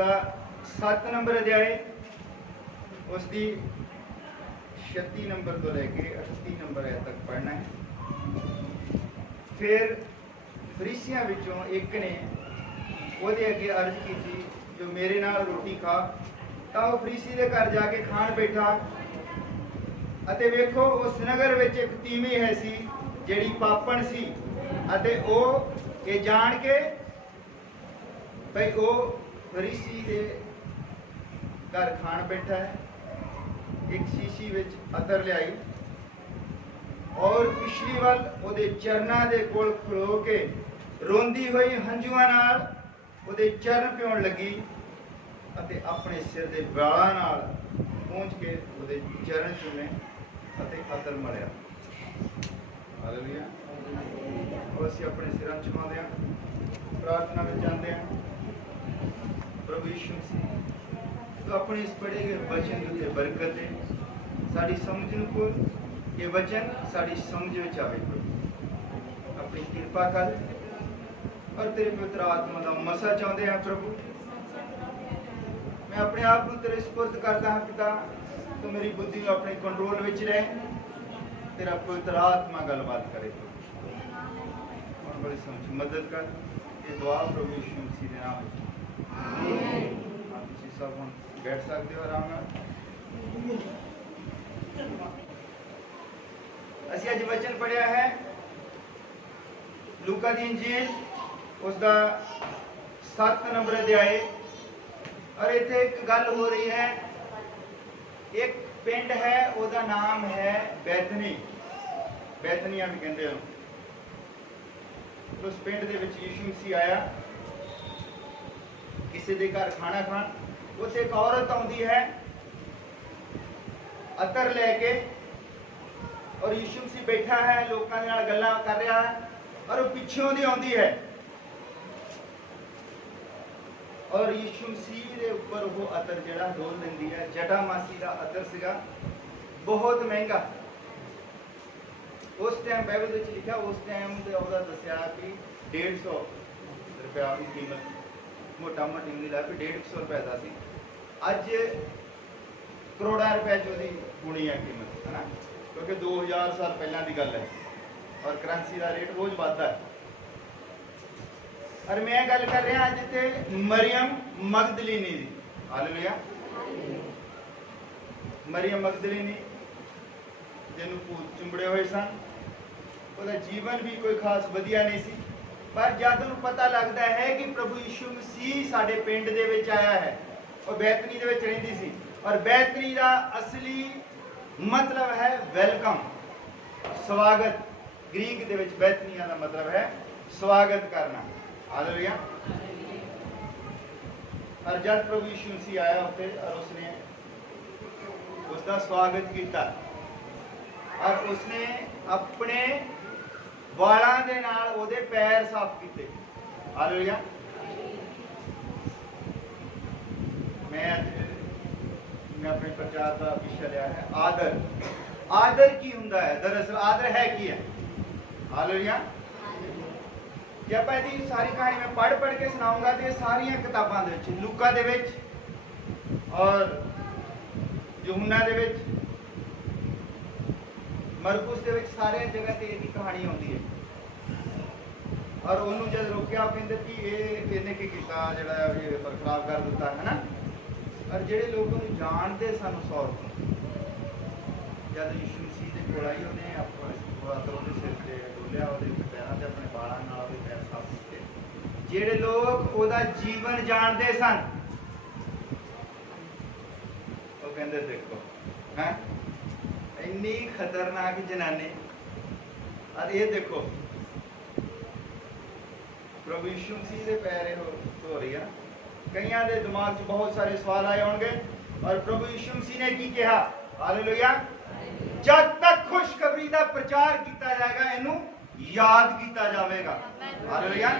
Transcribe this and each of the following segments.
उसका 7 नंबर अध्याय उसकी 36 नंबर तो लैके 38 नंबर तक पढ़ना है। फिर फरीसियां विचों एक ने ਉਹਦੇ ਅੱਗੇ अर्ज की जो मेरे नाल रोटी खा। तो वह फरीसी के घर जाके खान बैठा अते वेखो उस नगर विच एक तीमी है सी जिहड़ी पापण सी अते ओह ये जान के भाई वो फरीसी के घर खान बैठा है एक शीशी विच अतर लियाई और पिछली वल उहदे चरनां दे कोल खलो के रोंदी हुई हंझुआं नाल उहदे चरण प्योण लगी अते अपने सिर के वालां नाल पहुँच के उहदे चरण चूमे अते अतर मलिया। हालेलुया। असीं अपने सिरां चुमाउंदे हां, प्रार्थना में जाते हैं। प्रभु यीशु मसीह तो अपने इस पढ़े गए वचन के उत्ते बरकत है, साड़ी समझ नूं खोल, ये वचन साड़ी समझ विच आवे। अपनी कृपा कर और तेरे पवित्र आत्मा का मसा चाहते हैं प्रभु। मैं अपने आप को तेरे सुपुर्द करता हाँ पिता, तो मेरी बुद्धि अपने कंट्रोल विच रहे, तेरा पवित्र आत्मा गलबात करे और बड़ी समझ मदद कर। ये दुआ प्रभु यीशु मसीह के नाम में। तुसीं सब हुण बैठ सकते हो आराम नाल। असीं अज वचन पढ़िया है लूका दी इंजील उसका 7 नंबर अध्याय और इत्थे एक गल हो रही है। एक पिंड है उसका नाम है बैथनी, बैथनिया भी कहते हैं। उस पिंड दे विच यीशु मसीह आया किसी के घर खाना खान, उत्थे एक औरत आउंदी है अतर लैके और यीशु मसीह बैठा है लोगों के नाल गल्लां कर रहा है और वो पिछों दी आउंदी है और यीशु मसीह के ऊपर वो अतर जड़ा डोल देंदी है। जटामासी का अतर सीगा, बहुत महंगा। उस टाइम बाइबल में लिखा उस टाइम तो उसका दसिया कि 150 रुपया की कीमत, मोटा मोटी नहीं ला 150 रुपये का सी। अज करोड़ा रुपए चोदी होनी है कीमत, है ना, क्योंकि 2000 साल पहला की गल है और करंसी का रेट रोज बढ़ता है। और मैं गल कर रहा जिते मरियम मगदलीनी दी। हालेलुया। मरियम मगदलीनी जिन्हों भूत चुंबड़े हुए सन, उसका जीवन भी कोई खास वधिया नहीं सी, पर जब उन्हें पता लगता है कि प्रभु यीशु मसीह साडे पिंड दे विच आया है और बैतनी दे विच रहिंदी सी। और बैतनी का असली मतलब है वेलकम, स्वागत। ग्रीक दे विच बैतनिया का मतलब है स्वागत करना। हालेलुया। और जब प्रभु यीशु मसीह आया उत्ते और उसने उसका स्वागत किया और उसने अपने वालों के नाल ओदे पैर साफ किए। हालेलुया। मैं अपने प्रचार का विषय लिया है आदर। आदर की हुंदा है, दरअसल आदर है की है। हालेलुया। जब यदि सारी कहानी मैं पढ़ के सुनाऊंगा तो सारिया किताबों के लूका दे विच और यूहन्ना दे विच, मरकुस दे विच सारे जगह ते इसकी कहानी आती है। और उन्होंने जब रोकया कहते कि इन्हें की किया जरा बरखलाव कर दिता है ना। और जेडे लोग उन्हें जानते सन 100 रुपये जब यीशु मसीह के कोल आई उन्हें अपने सिर से डोलिया पैरों से अपने बालों पैर साफ किए। जेडे लोग ओदा जीवन जानते सन वो कहते देखो हैं इन्नी खतरनाक जनानी और ये देखो प्रभु यीशु मसीह के पैर हो रही है। कईयां दे दिमाग च बहुत सारे सवाल आए होंगे और प्रभु यीशु मसीह ने की कहा। हालेलुया। जब तक खुशखबरी का प्रचार किया जाएगा इनू याद किया जाएगा। हालेलुया।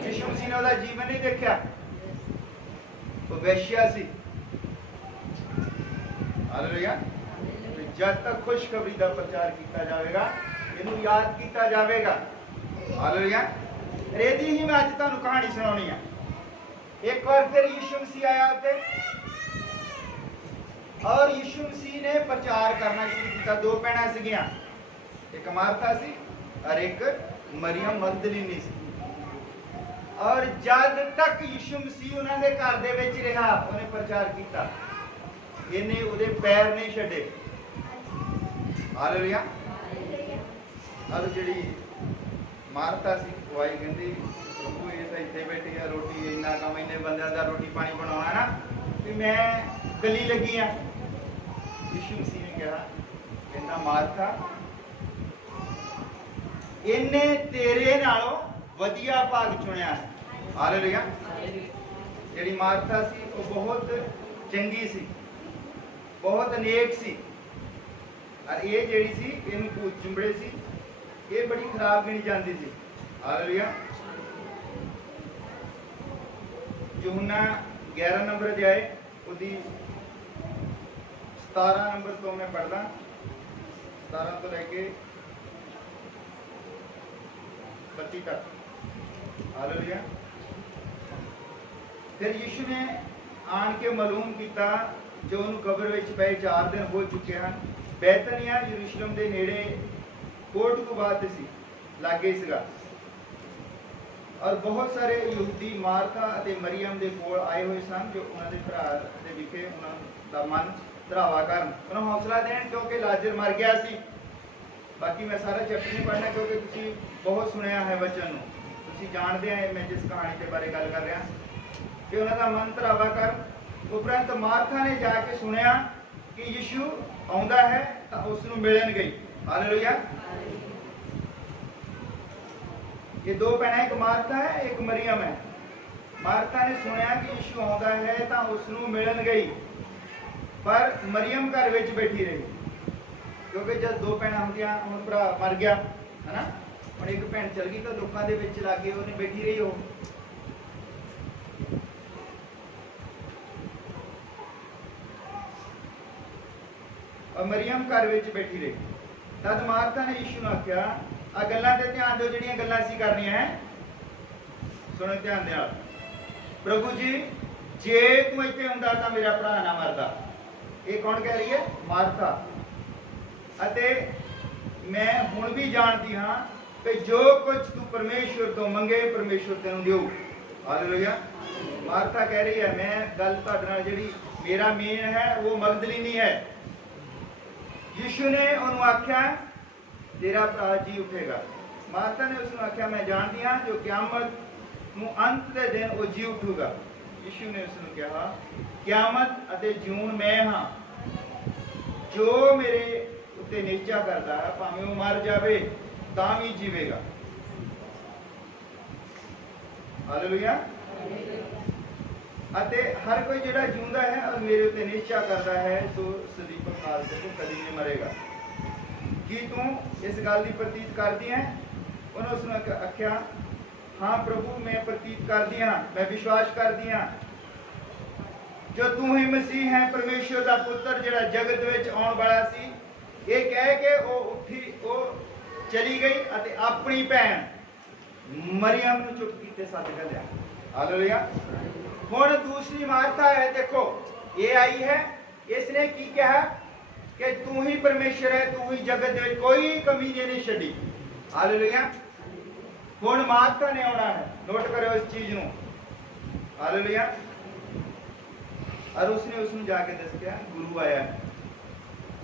यीशु मसीह ने उसका जीवन नहीं देखा, वो वैश्या सी। हालेलुया। जब तक खुशखबरी का प्रचार किया जाएगा इनू याद किया जाएगा। हालेलुया। रेदी ही मैं अज तुहानू कहानी सुनानी है। एक बार फिर यीशु मसीह आया थे और यीशु मसीह ने प्रचार करना शुरू किया। दो भैणां सीगियां, एक मार्था सी और एक मरियम मगदलीनी सी। और जद तक यीशु मसीह उन्होंने घर दे विच रहा उन्हें प्रचार किया, इन्हें उहदे पैर नहीं छड्डे। हालेलुया। और जिहड़ी मार्था सी वो आई कहंदी प्रभु ये तो इत्थे बैठी है, रोटी इन्ना काम इन्ने बंदियां दा रोटी पानी बनाउणा ना कि मैं कली लगी हाँ। यीशु मसीह ने कहा कहंदा मार्था इन्ने तेरे नालों वधिया भाग चुनिया है। हालेलुया। जिहड़ी मार्था सी वो बहुत चंगी सी, बहुत नेक सी, और ये जिहड़ी सी इहनूं भूत चिंबड़े सी, ये बड़ी खराब गिनी जाती थी। हालेलुया। यूहन्ना 11 नंबर अध्याय उहदी 17 नंबर तो मैं पढ़दा, 17 तो लेके 32 तक। हालेलुया। फिर यीशु ने आन के मालूम किया जो उन्होंने कब्र विच पए 4 दिन हो चुके हैं। बैतनिया यरूशलेम के नेड़े कोट कुबात सी लागे सीगा, और बहुत सारे यहूदी मार्था अते मरियम के कोल आए हुए सन जो उन्होंने भरा दे विखे उन्होंने मन धरावा करन, उन्होंने हौसला देन, क्योंकि लाजर मर गया सी। बाकी मैं सारा चैप्टर नहीं पढ़ना क्योंकि तुसीं बहुत सुनिया है वचन नूं, तुसीं जानते हैं मैं जिस कहानी के बारे गल कर रहा कि उन्होंने मन धरावा कर। उपरंत मार्था ने जाके सुनिया कि यीशु आउंदा है तो उसनूं मिलन गई। हालेलुया। ये दो भैणां, एक मार्था है एक मरियम है। मार्था ने सुनिया कि यीशु आउंदा है तो उसनूं मिलन गई, पर मरियम घर विच बैठी रही, क्योंकि जब दो भैणां होंदियां हुण भरा मर गया है ना, हुण एक भैण चल गई तो लोकां दे विच लागे उहने बैठी रही हो। और मरियम घर विच बैठी रही। तद मार्था ने यीशु नूं आख्या आ गल्लां ते ध्यान दिओ जिहड़ियां गल्लां असीं करनियां है, सुणो ध्यान दे नाल। प्रभु जी जे तू इत्थे हुंदा तां मेरा भरा ना मरदा। ये कौन कह रही है? मार्था। अते मैं हुण भी जानती हाँ कि जो कुछ तू परमेश्वर तो मंगे परमेश्वर तेनूं देऊ। हालेलुया। मार्था कह रही है मैं गल तुहाडे नाल जिहड़ी मेरा मेन है वो मगदलीनी है। यीशु ने उन्होंने आख्या तेरा भरा जी उठेगा। मार्था ने उसने आख्या मैं जानती हाँ जो क्यामत नूं अंत दे दिन वो जी उठूगा। यीशु ने उसने कहा क्यामत अते जीवन मैं हाँ, जो मेरे उत्ते निश्चा करता है भावें वो मर जावे तां भी जीवेगा। हालेलुया। अते हर कोई जिहड़ा जीउंदा है और मेरे उत्ते निश्चा करता है सो सदीपक काल तक कदी नहीं मरेगा। की तू इस गल की प्रतीत करदी है? उन्होंने उसने आख्या हाँ प्रभु मैं प्रतीत करदी हाँ, मैं विश्वास करदी हाँ जो तू ही मसीह है परमेश्वर का पुत्र जिहड़ा जगत विच आउण वाला सी। ये कह के वो उठी वो चली गई अते अपनी भैन मरियम नूं चुप कीते सद घल्लिया। हालेलुया। हुण दूसरी मार्था है, देखो ये आई है, इसने की कहा कि तू ही परमेश्वर है, तू ही जगत में कोई कमी नहीं छड़ी। हालेलुया। हुण मार्था ने आना है, नोट करो इस चीज नूं। हालेलुया। और उसने उसनूं जाके दस्सिया गुरु आया है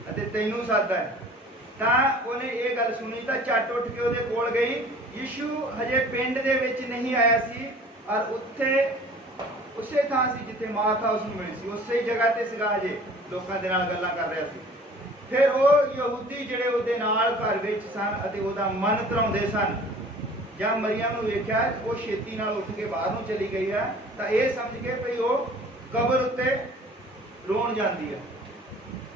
अते तैनूं सददा है। तां उहने ये गल सुनी तां झट उठ के उहदे कोल गई। यीशु हजे पिंड दे विच नहीं आया सी और उत्थे उसे थां सी जिथे मार्था उसनूं मिली सी, उसे जगह ते सीगा हजे लोकां दे नाल गल्लां कर रहा सी। फिर वो यहूदी जिहड़े उहदे नाल घर विच सन अते उहदा मन धराउंदे सन, जब मरियम नूं वेख्या वो छेती नाल उठ के बाहर नूं चली गई है तां ये समझ के भई वो कबर उत्ते रोण जांदी है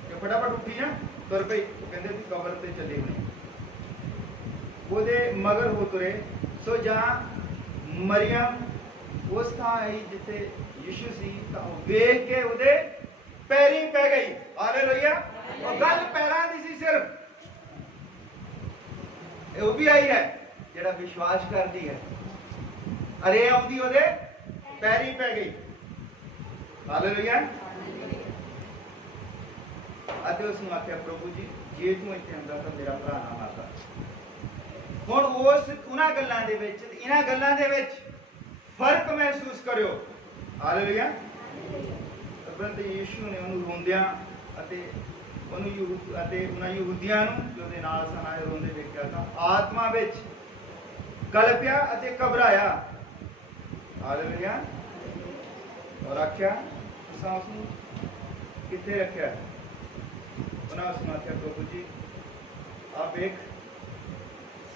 कि फटाफट उठी ना तुर पई। कहंदे सी कबर ते चली नहीं, ओहदे मगर हो तुरे। सो जहां मरियम उस थां आई जिथे यीशु सी तां वेख के ओहदे पैरीं पै गई। हालेलुया। और गल पैरां दी सी सिर्फ, वो भी आई है जिहड़ा विश्वास करदी है, अरे आउंदी ओहदे पैरी पै गई। हालेलुया। ਅਤੇ ਉਸ ਨੂੰ ਆਖਿਆ ਪ੍ਰਭੂ ਜੀ ਜੇ ਤੂੰ ਇੱਥੇ ਆਉਂਦਾ ਤਾਂ ਮੇਰਾ ਭਰਾ ਨਾ ਮਰਦਾ। ਹੁਣ ਉਹਨਾਂ ਗੱਲਾਂ ਦੇ ਵਿੱਚ ਇਹਨਾਂ ਗੱਲਾਂ ਦੇ ਵਿੱਚ ਫਰਕ ਮਹਿਸੂਸ ਕਰਿਓ। ਹਾਲੇਲੂਇਆ। ਅਬਰੰਤ ਯੀਸ਼ੂ ਨੇ ਉਹਨੂੰ ਰੋਂਦਿਆਂ ਅਤੇ ਉਹਨਾਂ ਯਹੂਦੀਆਂ ਨੂੰ ਜੋ ਉਹਦੇ ਨਾਲ ਸਨ ਆਏ ਰੋਂਦੇ ਵੇਖਿਆ ਤਾਂ ਆਤਮਾ ਵਿੱਚ ਕਲਪਿਆ ਅਤੇ ਘਬਰਾਇਆ। ਹਾਲੇਲੂਇਆ। ਔਰ ਆਖਿਆ ਤੁਸੀਂ ਉਸ ਨੂੰ ਕਿੱਥੇ ਰੱਖਿਆ? ਉਹਨਾਂ ਉਸ ਨੂੰ ਆਖਿਆ ਪ੍ਰਭੂ ਜੀ ਆਪ ਇੱਕ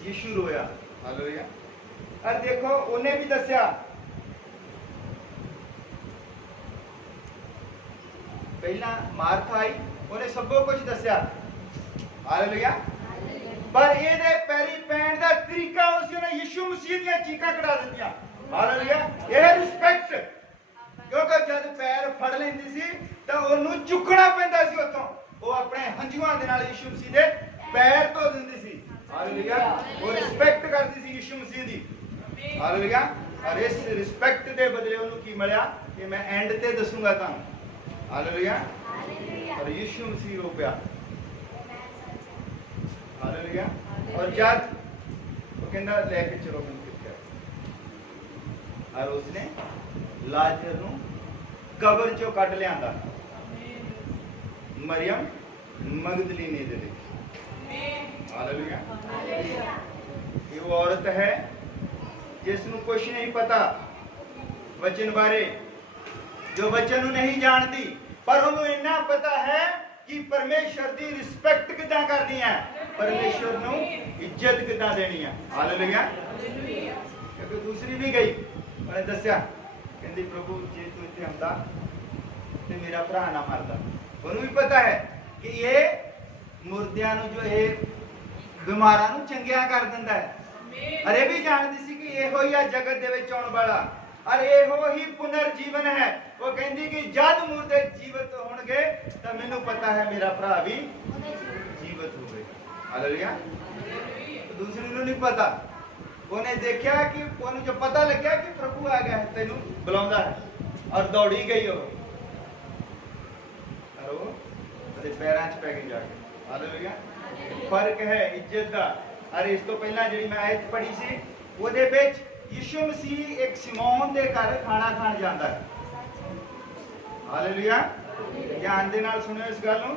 ਯੀਸ਼ੂ ਰੋਇਆ। ਹਾਲੇਲੂਇਆ। और देखो उन्हें भी दस्या पहला मार्था आई उन्हें सबो कुछ दस्या। हालेलुया। पर ये पैरी पैण दा तरीका उसने यीशु मसीह दी चीकां कढ़ा दित्तियां। हालेलुया। यह रिस्पेक्ट क्योंकि जब पैर फड़ लेंदी सी तां ओनू चुकना पैंदा सी उत्थों वो अपने हंजुआं दे नाल यीशु मसीह दे पैर धो दिंदी सी। हालेलुया। वो रिस्पेक्ट करदी सी यीशु मसीह दी। हालेलुया। और इस रिस्पेक्ट के बदले उन्होंने की मिला कि मैं एंड ते दसूंगा तुहानू। हालेलुया। और यीशु मसीह रो पिया। हालेलुया। और जब वो कहंदा लेके चलो मैनूं किथे, और उसने लाजर नूं कबर चों कढ लियांदा। मरियम मगदलीनी दे विच। हालेलुया। ये वो औरत है जिसनों कुछ नहीं पता वचन बारे, जो वचन नहीं जानती, पर उन्होंने इन्ना पता है कि परमेश्वर की रिस्पेक्ट किदां करनी है, परमेश्वर नूं इज्जत किदां देनी है। हालेलुया। क्योंकि दूसरी भी गई उन्हें दस्या कहंदी प्रभु जे तू इत्थे आंदा ते मेरा भरा ना मरदा। उन्होंने भी पता है कि ये मुर्दियां नूं जो ये बीमारां नूं चंगिया कर दिंदा है। अरे भी जानती सी कि यहो ही जगत दे विच आउण वाला और यहो ही पुनर्जीवन है। वो कहंदी कि जद मुर्दे जीवित होणगे तां मैनूं पता है मेरा भरा भी जीवित होवेगा। हालेलुया। दूसरी नूं नहीं पता, उन्हें देखा कि उन्हें जो पता लग्या कि प्रभु आ गया है तैनूं बुलाउंदा है और दौड़ी गई वो और वो ਉਹਦੇ पैरां 'ਚ पै गई जाके। हालेलुया। फर्क है इज्जत का। और इस तो पहला जी मैं आयत पढ़ी सी ਉਹਦੇ ਵਿੱਚ यीशु मसीह एक सिमोन दे घर खाना खाण ਜਾਂਦਾ है। हालेलुया। ध्यान दे नाल सुनियो इस गल ਨੂੰ।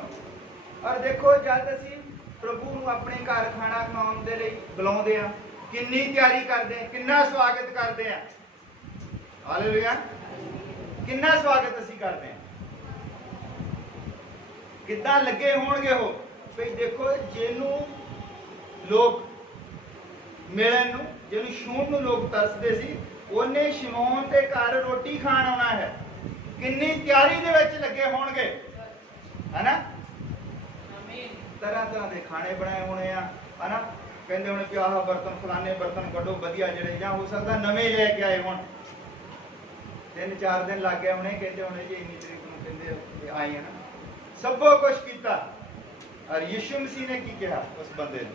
और देखो जद ਅਸੀਂ प्रभु ਨੂੰ ਆਪਣੇ ਘਰ ਖਾਣਾ ਖਾਣ ਦੇ ਲਈ ਬੁਲਾਉਂਦੇ ਆ ਕਿੰਨੀ ਤਿਆਰੀ ਕਰਦੇ ਆ, ਕਿੰਨਾ ਸਵਾਗਤ ਕਰਦੇ ਆ। ਹਾਲੇਲੂਇਆ। ਕਿੰਨਾ ਸਵਾਗਤ ਅਸੀਂ ਕਰਦੇ ਆ, ਕਿੱਦਾਂ ਲੱਗੇ ਹੋਣਗੇ ਉਹ ਭਈ ਦੇਖੋ ਜਿਹਨੂੰ ਲੋਕ ਮਿਲਣ ਨੂੰ ਜਿਹਨੂੰ ਛੂਹਣ ਨੂੰ ਲੋਕ ਤਰਸਦੇ ਸੀ ਉਹਨੇ ਸ਼ਿਮੋਨ ਦੇ ਘਰ ਰੋਟੀ ਖਾਣ ਆਉਣਾ ਹੈ। ਕਿੰਨੀ ਤਿਆਰੀ ਦੇ ਵਿੱਚ ਲੱਗੇ ਹੋਣਗੇ ਹੈਨਾ। ਤਰ੍ਹਾਂ ਤਰ੍ਹਾਂ ਦੇ ਖਾਣੇ ਬਣਾਏ ਹੋਣੇ ਆ ਹੈਨਾ। ਕਹਿੰਦੇ ਹੋਣੇ ਕਿ ਆਹ ਬਰਤਨ ਫਲਾਣੇ ਬਰਤਨ ਕੱਢੋ ਵਧੀਆ ਜਿਹੜੇ, ਜਾਂ ਹੋ ਸਕਦਾ ਨਵੇਂ ਲੈ ਕੇ ਆਏ ਹੋਣ। 3-4 ਦਿਨ ਲੱਗ ਗਏ ਹੋਣੇ, ਕਹਿੰਦੇ ਹੋਣੇ ਜੀ ਇੰਨੀ ਤਰੀਕ ਨੂੰ ਕਹਿੰਦੇ ਆਏ ਹੈ ਨਾ। ਸਭੋ ਕੁਛ ਕੀਤਾ। और यीशु मसीह ने की कहा उस बंदे ने,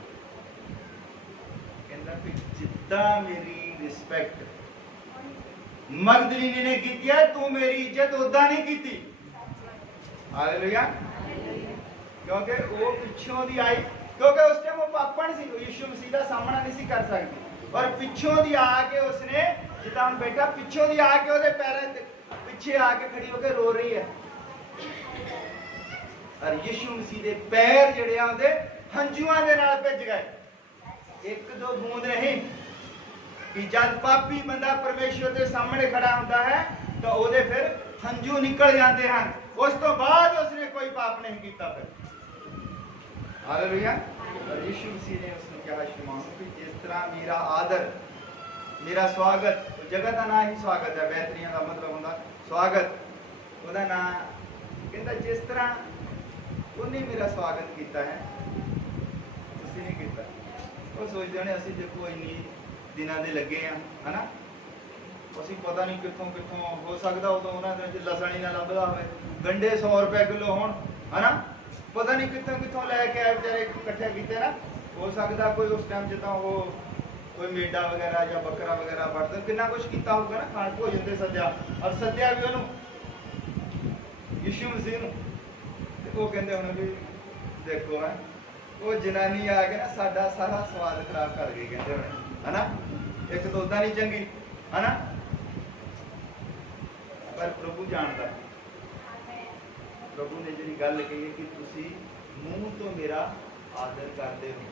कहंदा कि जिद्दां मेरी रिस्पेक्ट मगदलीनी ने की है तू मेरी इज्जत उदा नहीं की। हालेलुया। क्योंकि वो पिछों दी आई, क्योंकि उस टाइम वो पापण सी, यीशु मसीह का सामना नहीं सी कर सकती। और पिछों दी आके उसने जिद्दां हम बेटा पिछों दी आके ਉਹਦੇ पैरों पीछे आके खड़ी होकर रो रही है। और यीशु मसीह के पैर जिहड़े आ उहदे हंजुआं दे नाल भिज गए। एक दो बूंद नहीं कि जब पापी बंदा परमेश्वर के सामने खड़ा होता है तो उहदे फिर हंजू निकल जाते हैं। उस तो बाद उसने कोई पाप नहीं किया फिर। हालेलुया। और यीशु मसीह ने उसने कहा शमौन कि जिस तरह मेरा आदर मेरा स्वागत, जगह का नाम ही स्वागत है, बेहतरीन का मतलब होता स्वागत, ਉਹਦਾ नाम कहता जिस तरह ਉਹਨੇ मेरा स्वागत किया है ਤੁਸੀਂ नहीं किया। ਉਹ ਸੋਚਦੇ ਹੋਣੇ ਅਸੀਂ ਦੇਖੋ ਇੰਨੀ ਦਿਨਾਂ ਦੇ ਲੱਗੇ ਆ ਹਨਾ, ਅਸੀਂ ਪਤਾ ਨਹੀਂ ਕਿੱਥੋਂ ਕਿੱਥੋਂ ਹੋ ਸਕਦਾ ਉਦੋਂ ਉਹਨਾਂ ਦੇ ਵਿੱਚ ਲਸਣ ਹੀ ਨਾ ਲੱਭਦਾ ਹੋਵੇ, ਗੰਡੇ 100 ਰੁਪਏ ਕਿਲੋ ਹੋਣ ਹਨਾ, ਪਤਾ ਨਹੀਂ ਕਿੱਥੋਂ ਕਿੱਥੋਂ ਲੈ ਕੇ ਆਏ ਵਿਚਾਰੇ ਇਕੱਠੇ ਕੀਤੇ ਨਾ। ਹੋ ਸਕਦਾ ਕੋਈ ਉਸ ਟਾਈਮ ਜਿੱਦਾਂ ਉਹ कोई मेढा वगैरह या बकरा वगैरह बढ़ता कितना कुछ किया होगा ना खाण भोजन से सद्या और सद्या भी उन्होंने यीशु मसीह नूं वो कहते होने भी देखो है वो जनानी आ के ना साडा सारा स्वाद खराब कर गई कहते होने है ना एक तो उदा नहीं चंगी है ना पर प्रभु जानता प्रभु ने जी गल कही है कि तुसी मूँह तो मेरा आदर करते हो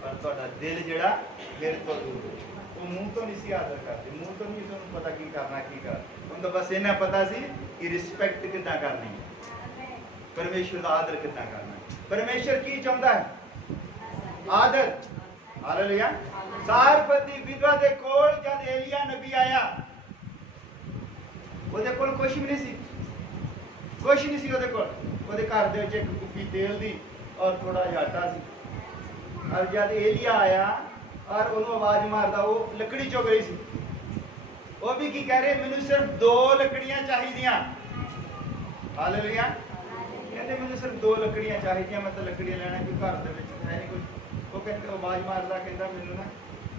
पर तुहाडा दिल जिहड़ा मेरे तो दूर हो वो मूँह तो नहीं सी आदर करते मूँह तो नहीं तुहानूं पता की करना की कर उन्हें तो बस इन्ना पता सी कि रिस्पैक्ट कितना करनी है परमेश्वर का आदर कितना करना है परमेश्वर की चाहता है आदर हालेलुया सारफत दी विधवा दे कोल जद एलिया नबी आया ਉਹਦੇ ਕੋਲ ਕੁਝ ਵੀ ਨਹੀਂ ਸੀ ਉਹਦੇ ਕੋਲ ਉਹਦੇ ਘਰ ਦੇ ਵਿੱਚ ਇੱਕ ਕੁੱਪੀ ਤੇਲ ਦੀ ਔਰ ਥੋੜਾ ਜਿਹਾ ਆਟਾ ਸੀ ਔਰ ਜਦ ਏਲੀਆ ਆਇਆ ਔਰ ਉਹਨੂੰ ਆਵਾਜ਼ ਮਾਰਦਾ ਉਹ ਲੱਕੜੀ ਚੁੱਕ ਰਹੀ ਸੀ ਉਹ ਵੀ ਕੀ ਕਹਿ ਰਹੇ ਮੈਨੂੰ ਸਿਰਫ 2 ਲੱਕੜੀਆਂ ਚਾਹੀਦੀਆਂ ਹਾਲੇਲੂਇਆ ਕਹਿੰਦੇ ਮੈਨੂੰ ਸਿਰਫ 2 ਲੱਕੜੀਆਂ ਚਾਹੀਦੀਆਂ ਮੈਂ ਤਾਂ ਲੱਕੜੀਆਂ ਲੈਣਾ ਕੋਈ ਘਰ ਦੇ ਵਿੱਚ ਹੈ ਨਹੀਂ ਕੁਝ ਉਹ ਕਹਿੰਦਾ ਆਵਾਜ਼ ਮਾਰਦਾ ਕਹਿੰਦਾ ਮੈਨੂੰ ਨਾ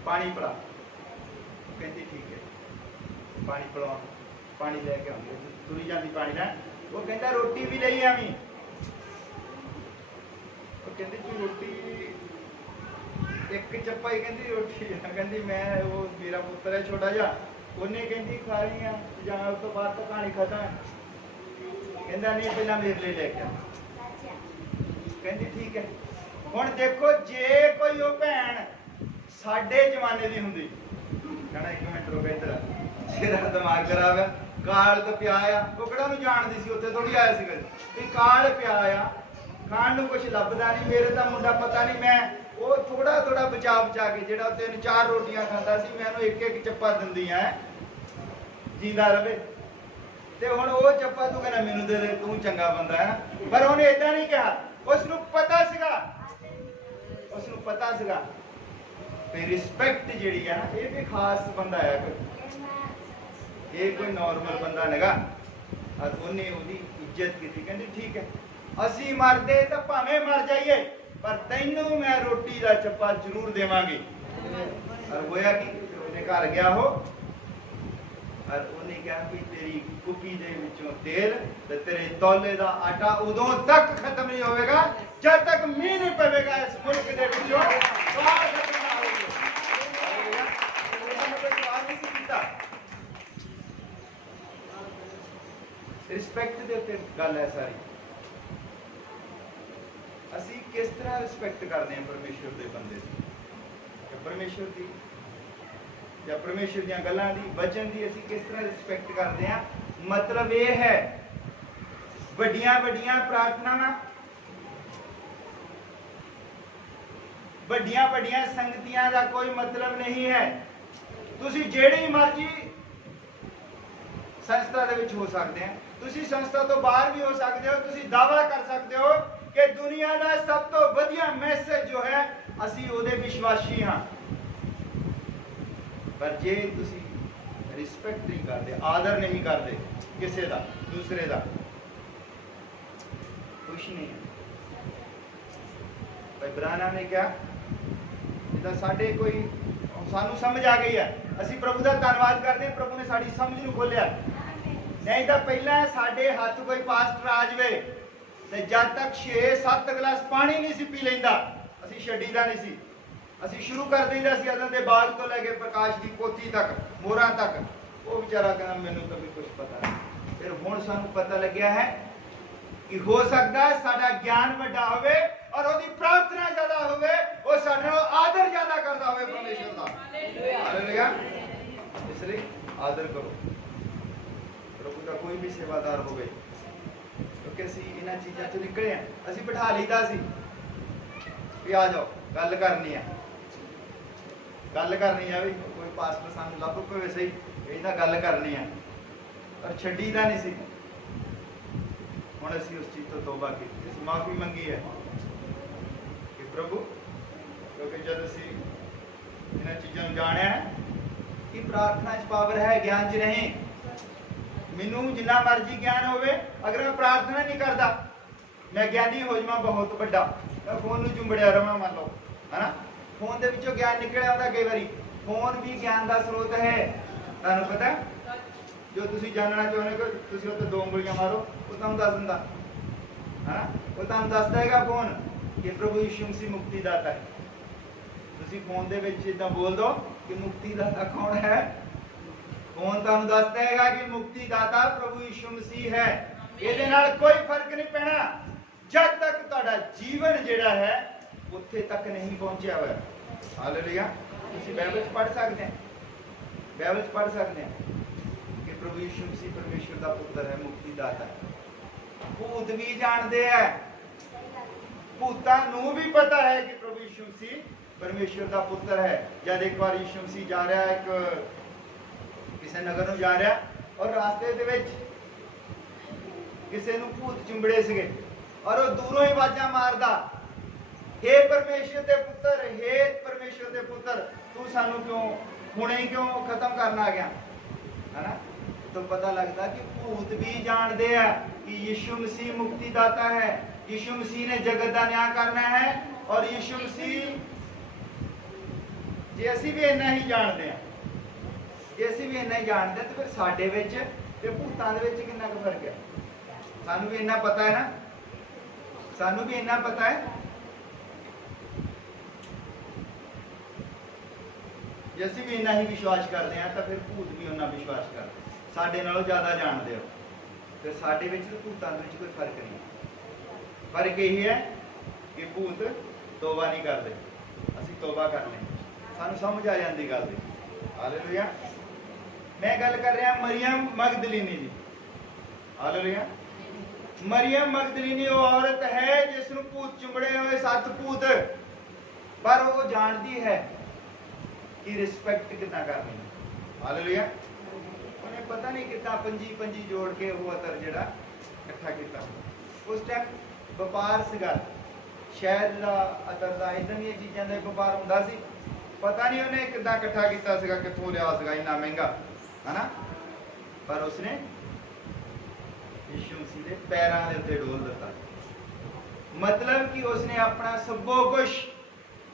ਪਾਣੀ ਪਿਲਾ ਕਹਿੰਦੀ ਠੀਕ ਹੈ ਪਾਣੀ ਪਿਲਾਉਣ पानी लेके आऊंगे तुरी जाती पानी ना वो कहता रोटी भी ले आवी वो कहती तू रोटी एक चप्पा ही कहती रोटी कहती मैं वो मेरा पुत्र है छोटा जा उन्हें कहती खा रही है जां उस तो बाद तो कहानी खत्म है कहता नहीं पहला मेरे लिए लेके आ कहती ठीक है हुण देखो जे कोई वो भैन साडे जमाने दी हुंदी कहना एक मिनट रुक इधर तेरा दिमाग खराब है काल तो पिया आ कुकड़ा नूं जानदी सी उत्थे थोड़ी आया सीगा भी काल पिया आ खाण नूं कुछ लभदा नहीं मेरे ता मुंडा पता नहीं मैं वो थोड़ा थोड़ा बचा के जेड़ा 3-4 रोटियां खांदा सी मैं उहनूं एक चप्पा दिंदी आ जींदा रवे ते हुण वो चप्पा तू कहना मैनूं दे दे तू चंगा बंदा है ना पर उहने इदां नहीं कहा उसनूं पता सीगा भी रिस्पैक्ट जिहड़ी है ना ये भी खास बंदा है ये कोई नॉर्मल बंदा नगा और उन्हें उसकी इज्जत की कहती ठीक है असी मरदे तो भावें मर जाइए पर तैनू मैं रोटी का चप्पा जरूर देवांगी और होया कि उन्हें घर गया हो और उन्हें कहा कि तेरी कुपी दे विचों तेल ते तेरे तौले का आटा उदों तक खत्म नहीं होगा जब तक मीह नहीं पवेगा इस मुल्क के विचों स्वाद खत्म ना होगा रिस्पैक्ट दे उत्ते गल है सारी असी किस तरह रिस्पैक्ट करते हैं परमेश्वर के बंदे की परमेश्वर की या परमेश्वर दी गल्लां दी वचन दी असी किस तरह रिस्पैक्ट करते हैं मतलब ये है वड्डियां वड्डियां प्रार्थनावां वड्डियां वड्डियां संगतियां दा कोई मतलब नहीं है तुसी जेड़ी मर्जी संस्था दे विच हो सकते हैं तुसी संस्था तो बाहर भी हो सकते हो तुसी दावा कर सकते हो कि दुनिया का सब तो वधिया मैसेज जो है असी उहदे विश्वासी हाँ पर जे तुसी रिस्पैक्ट नहीं करते आदर नहीं करते किसी का दूसरे का कुछ नहीं है इब्राना ने क्या जिदा साडे कोई सानू समझ आ गई है असी प्रभु का धन्यवाद करते प्रभु ने साडी समझ नूं खोलिया नहीं तो पहला साडे हाथ कोई पास्टर आ जाए तो जब तक 6-7 गिलास पानी नहीं सी पी लेंदा असी छड्डीदा नहीं सी असी शुरू कर देंदा सी अदन दे बाग तो लेके प्रकाश की पोथी तक मोहरां तक वो बेचारा कहना मैनूं तो भी कुछ पता नहीं फिर हुण सानूं पता लग्या है कि हो सकता है साडा ज्ञान वड्डा होवे और ओदी प्रार्थना ज्यादा होवे वो साडे नालों आदर ज्यादा करदा होवे परमेश्वर दा हालेलुया इसलिए आदर करो प्रभु का कोई भी सेवादार हो गए क्योंकि असी इन्हां चीज़ों चों निकले हैं असी बिठा लीदा सी भी आ जाओ गल करनी है भी कोई पास्टर सानूं लभ पवे सही इहदा गल करनी है पर छड्डीदा नहीं सी हुण असी उस चीज़ तो तौबा की इस माफ़ी मंगी है कि प्रभु क्योंकि जब असी इन्हां चीज़ों नूं जाणिया है कि प्रार्थना च पावर है ज्ञान च नहीं मैनू जिन्ना मर्जी ज्ञान होवे अगर मैं प्रार्थना नहीं करता मैं ज्ञानी हो जावां बहुत बड़ा मैं फोन नूं चुंबड़िया रहां मान लो है ना फोन दे विचों ज्ञान निकल आउंदा कई बारी फोन भी ज्ञान का स्रोत है। तुहानू पता जो तुसी जानना चाहते हो कि तुसी उत्ते 2 उंगलियां मारो वो तुहानू दस दिंदा है, वो तुहानू दसदा हैगा फोन कि प्रभु यीशु मसीह मुक्तिदाता है। तुसी फोन दे विच इदां बोल दो कि मुक्तिदाता कौन है, फोन तुहानू दसदा हैगा कि मुक्तिदाता प्रभु यीशु मसीह है। इहदे नाल कोई फर्क नहीं पैना जब तक तुहाडा जीवन जिहड़ा है उत्थे तक नहीं पहुंचा हुआ। हालेलुया। तुसी बाइबल च पढ़ सकते हैं, बाइबल च पढ़ सकते हैं कि प्रभु यीशु मसीह परमेश्वर का पुत्र है, मुक्तिदाता है। भूत भी जानते हैं, भूतां नूं भी पता है कि प्रभु यीशु मसीह परमेश्वर का पुत्र है। जब एक बार यीशु मसीह जा रहा है, एक किसी नगर जा रहा और रास्ते दे विच किसी नूं भूत चिंबड़े सीगे और वो दूरों ही आवाज़ां मारदा, हे परमेश्वर दे पुत्र, हे परमेश्वर दे पुत्र, तू सानू क्यों हुणे ही क्यों खत्म करना आ गया, है ना। तो पता लगता कि भूत भी जानते हैं कि यीशु मसीह मुक्तिदाता है, यीशु मसीह ने जगत का न्याय करना है। और यीशु मसीह जे असीं भी इन्ना ही जानते हैं, जे असीं भी इन्ना ही जानते हैं, तो फिर साडे विच ते भूतां दे विच किन्ना क फर्क है। सानू भी इन्ना पता है ना, सानू भी इन्ना पता है। जे असीं भी इन्ना ही विश्वास करते हैं तो फिर भूत भी उन्ना विश्वास करते, साडे नालों ज़्यादा जानते हो। फिर साडे विच ते भूतां दे विच कोई फर्क नहीं। फर्क यही है कि भूत तौबा नहीं करते, असीं तौबा कर लें, सानू समझ आ जाती गल दी। हालेलुया। मैं गल कर रहा मरियम मगदलीनी जी। हालेलुया। मरियम मगदलीनी वो औरत है जिसनूं भूत चिंबड़े हुए 7 भूत, पर वो जानती है कि रिस्पेक्ट कितना करनी है। हालेलुया। उन्हें पता नहीं कितना पंजी जोड़ के वो अतर जिहड़ा इकट्ठा किया। उस टाइम व्यापार सीगा, शहद का अतर का इदां दी चीज़ों का व्यापार हुंदा सी। पता नहीं उन्हें कितना इकट्ठा किया सीगा, कित्थों लिया सीगा इन्ना महंगा, है ना। पर उसने यीशु मसीह के पैरों के उत्ते डोल दिता, मतलब कि उसने अपना सबो कुछ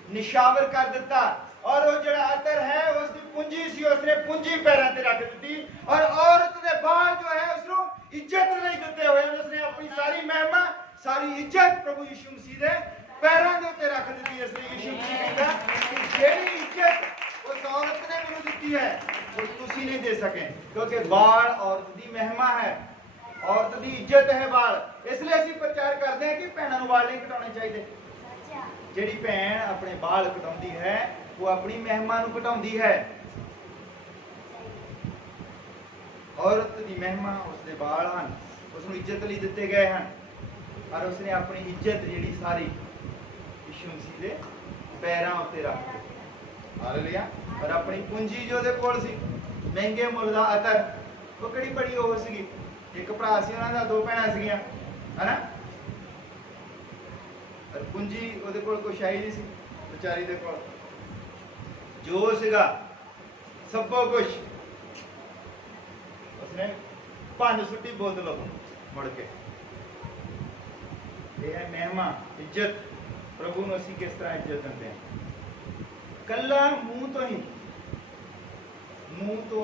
निशावर कर दिता। और वो जो अतर है उसकी पूंजी सी, उसने पूंजी पैरों से रख दी। और औरत के बाल जो है उसको इज्जत नहीं देते हुए उसने अपनी सारी महिमा, सारी इज्जत प्रभु यीशु मसीह के पैरों के उत्ते रख दी। इसलिए यीशु मसीह कहता कि जेड़ी इज्जत उस औरत ने मैनूं दी है वो तुसीं नहीं दे सके, क्योंकि बाल औरत की महिमा है, औरत की इज्जत है बाल। इसलिए असीं प्रचार करते हैं कि भैणां नूं वाल नहीं कटाने चाहिए। जिहड़ी भैण अपने बाल कटाउंदी है वो अपनी महिमा नूं घटाउंदी है। औरत की महिमा उसके बाल हैं, उसनूं इज्जत लई दिते गए हैं। और उसने अपनी इज्जत जिहड़ी सारी यीशु मसीह के पैरों उत्ते रख दी। हालेलुया। और अपनी पूंजी जो उहदे कोल सी, महंगे मुल दा अतर, वो किहड़ी बड़ी ओह सीगी, एक भरा सी उन्हां दा, 2 भैणां सीगियां, है ना। और पूंजी उहदे कोल कुछ आई नहीं सी बेचारी दे कोल, जो सीगा सबो कुछ उसने भंन सुट्टी बोतलों मुड़ के। यह है महिमा, इज्जत। प्रभु नूं असीं किस तरह इज्जत दिंदे हैं। कल्ला मूँह तो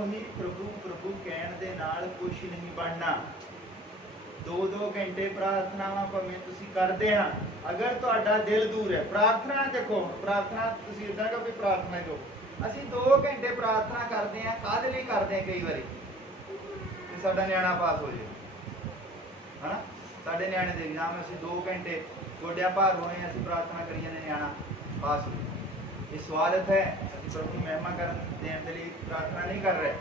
ही प्रभु प्रभु कहण दे नाल कुछ नहीं बनना। 2-2 घंटे प्रार्थनावां भावें तुसीं करदे हां, अगर तुहाडा दिल दूर है, प्रार्थना देखो, प्रार्थना तुसीं इदां कहो भी प्रार्थना करो, असीं 2 घंटे प्रार्थना करते हैं, काहदे लई करते हैं? कई बारी कि साडा न्याणा पास हो जाए, है ना। साडे न्याणे दे एग्जाम असीं 2 घंटे गोड्या भार होने असीं प्रार्थना करी जांदे न्याणा पास हो। ये स्वागत है, असीं प्रभु नूं महिमा करन देण दे लई प्रार्थना नहीं कर रहे।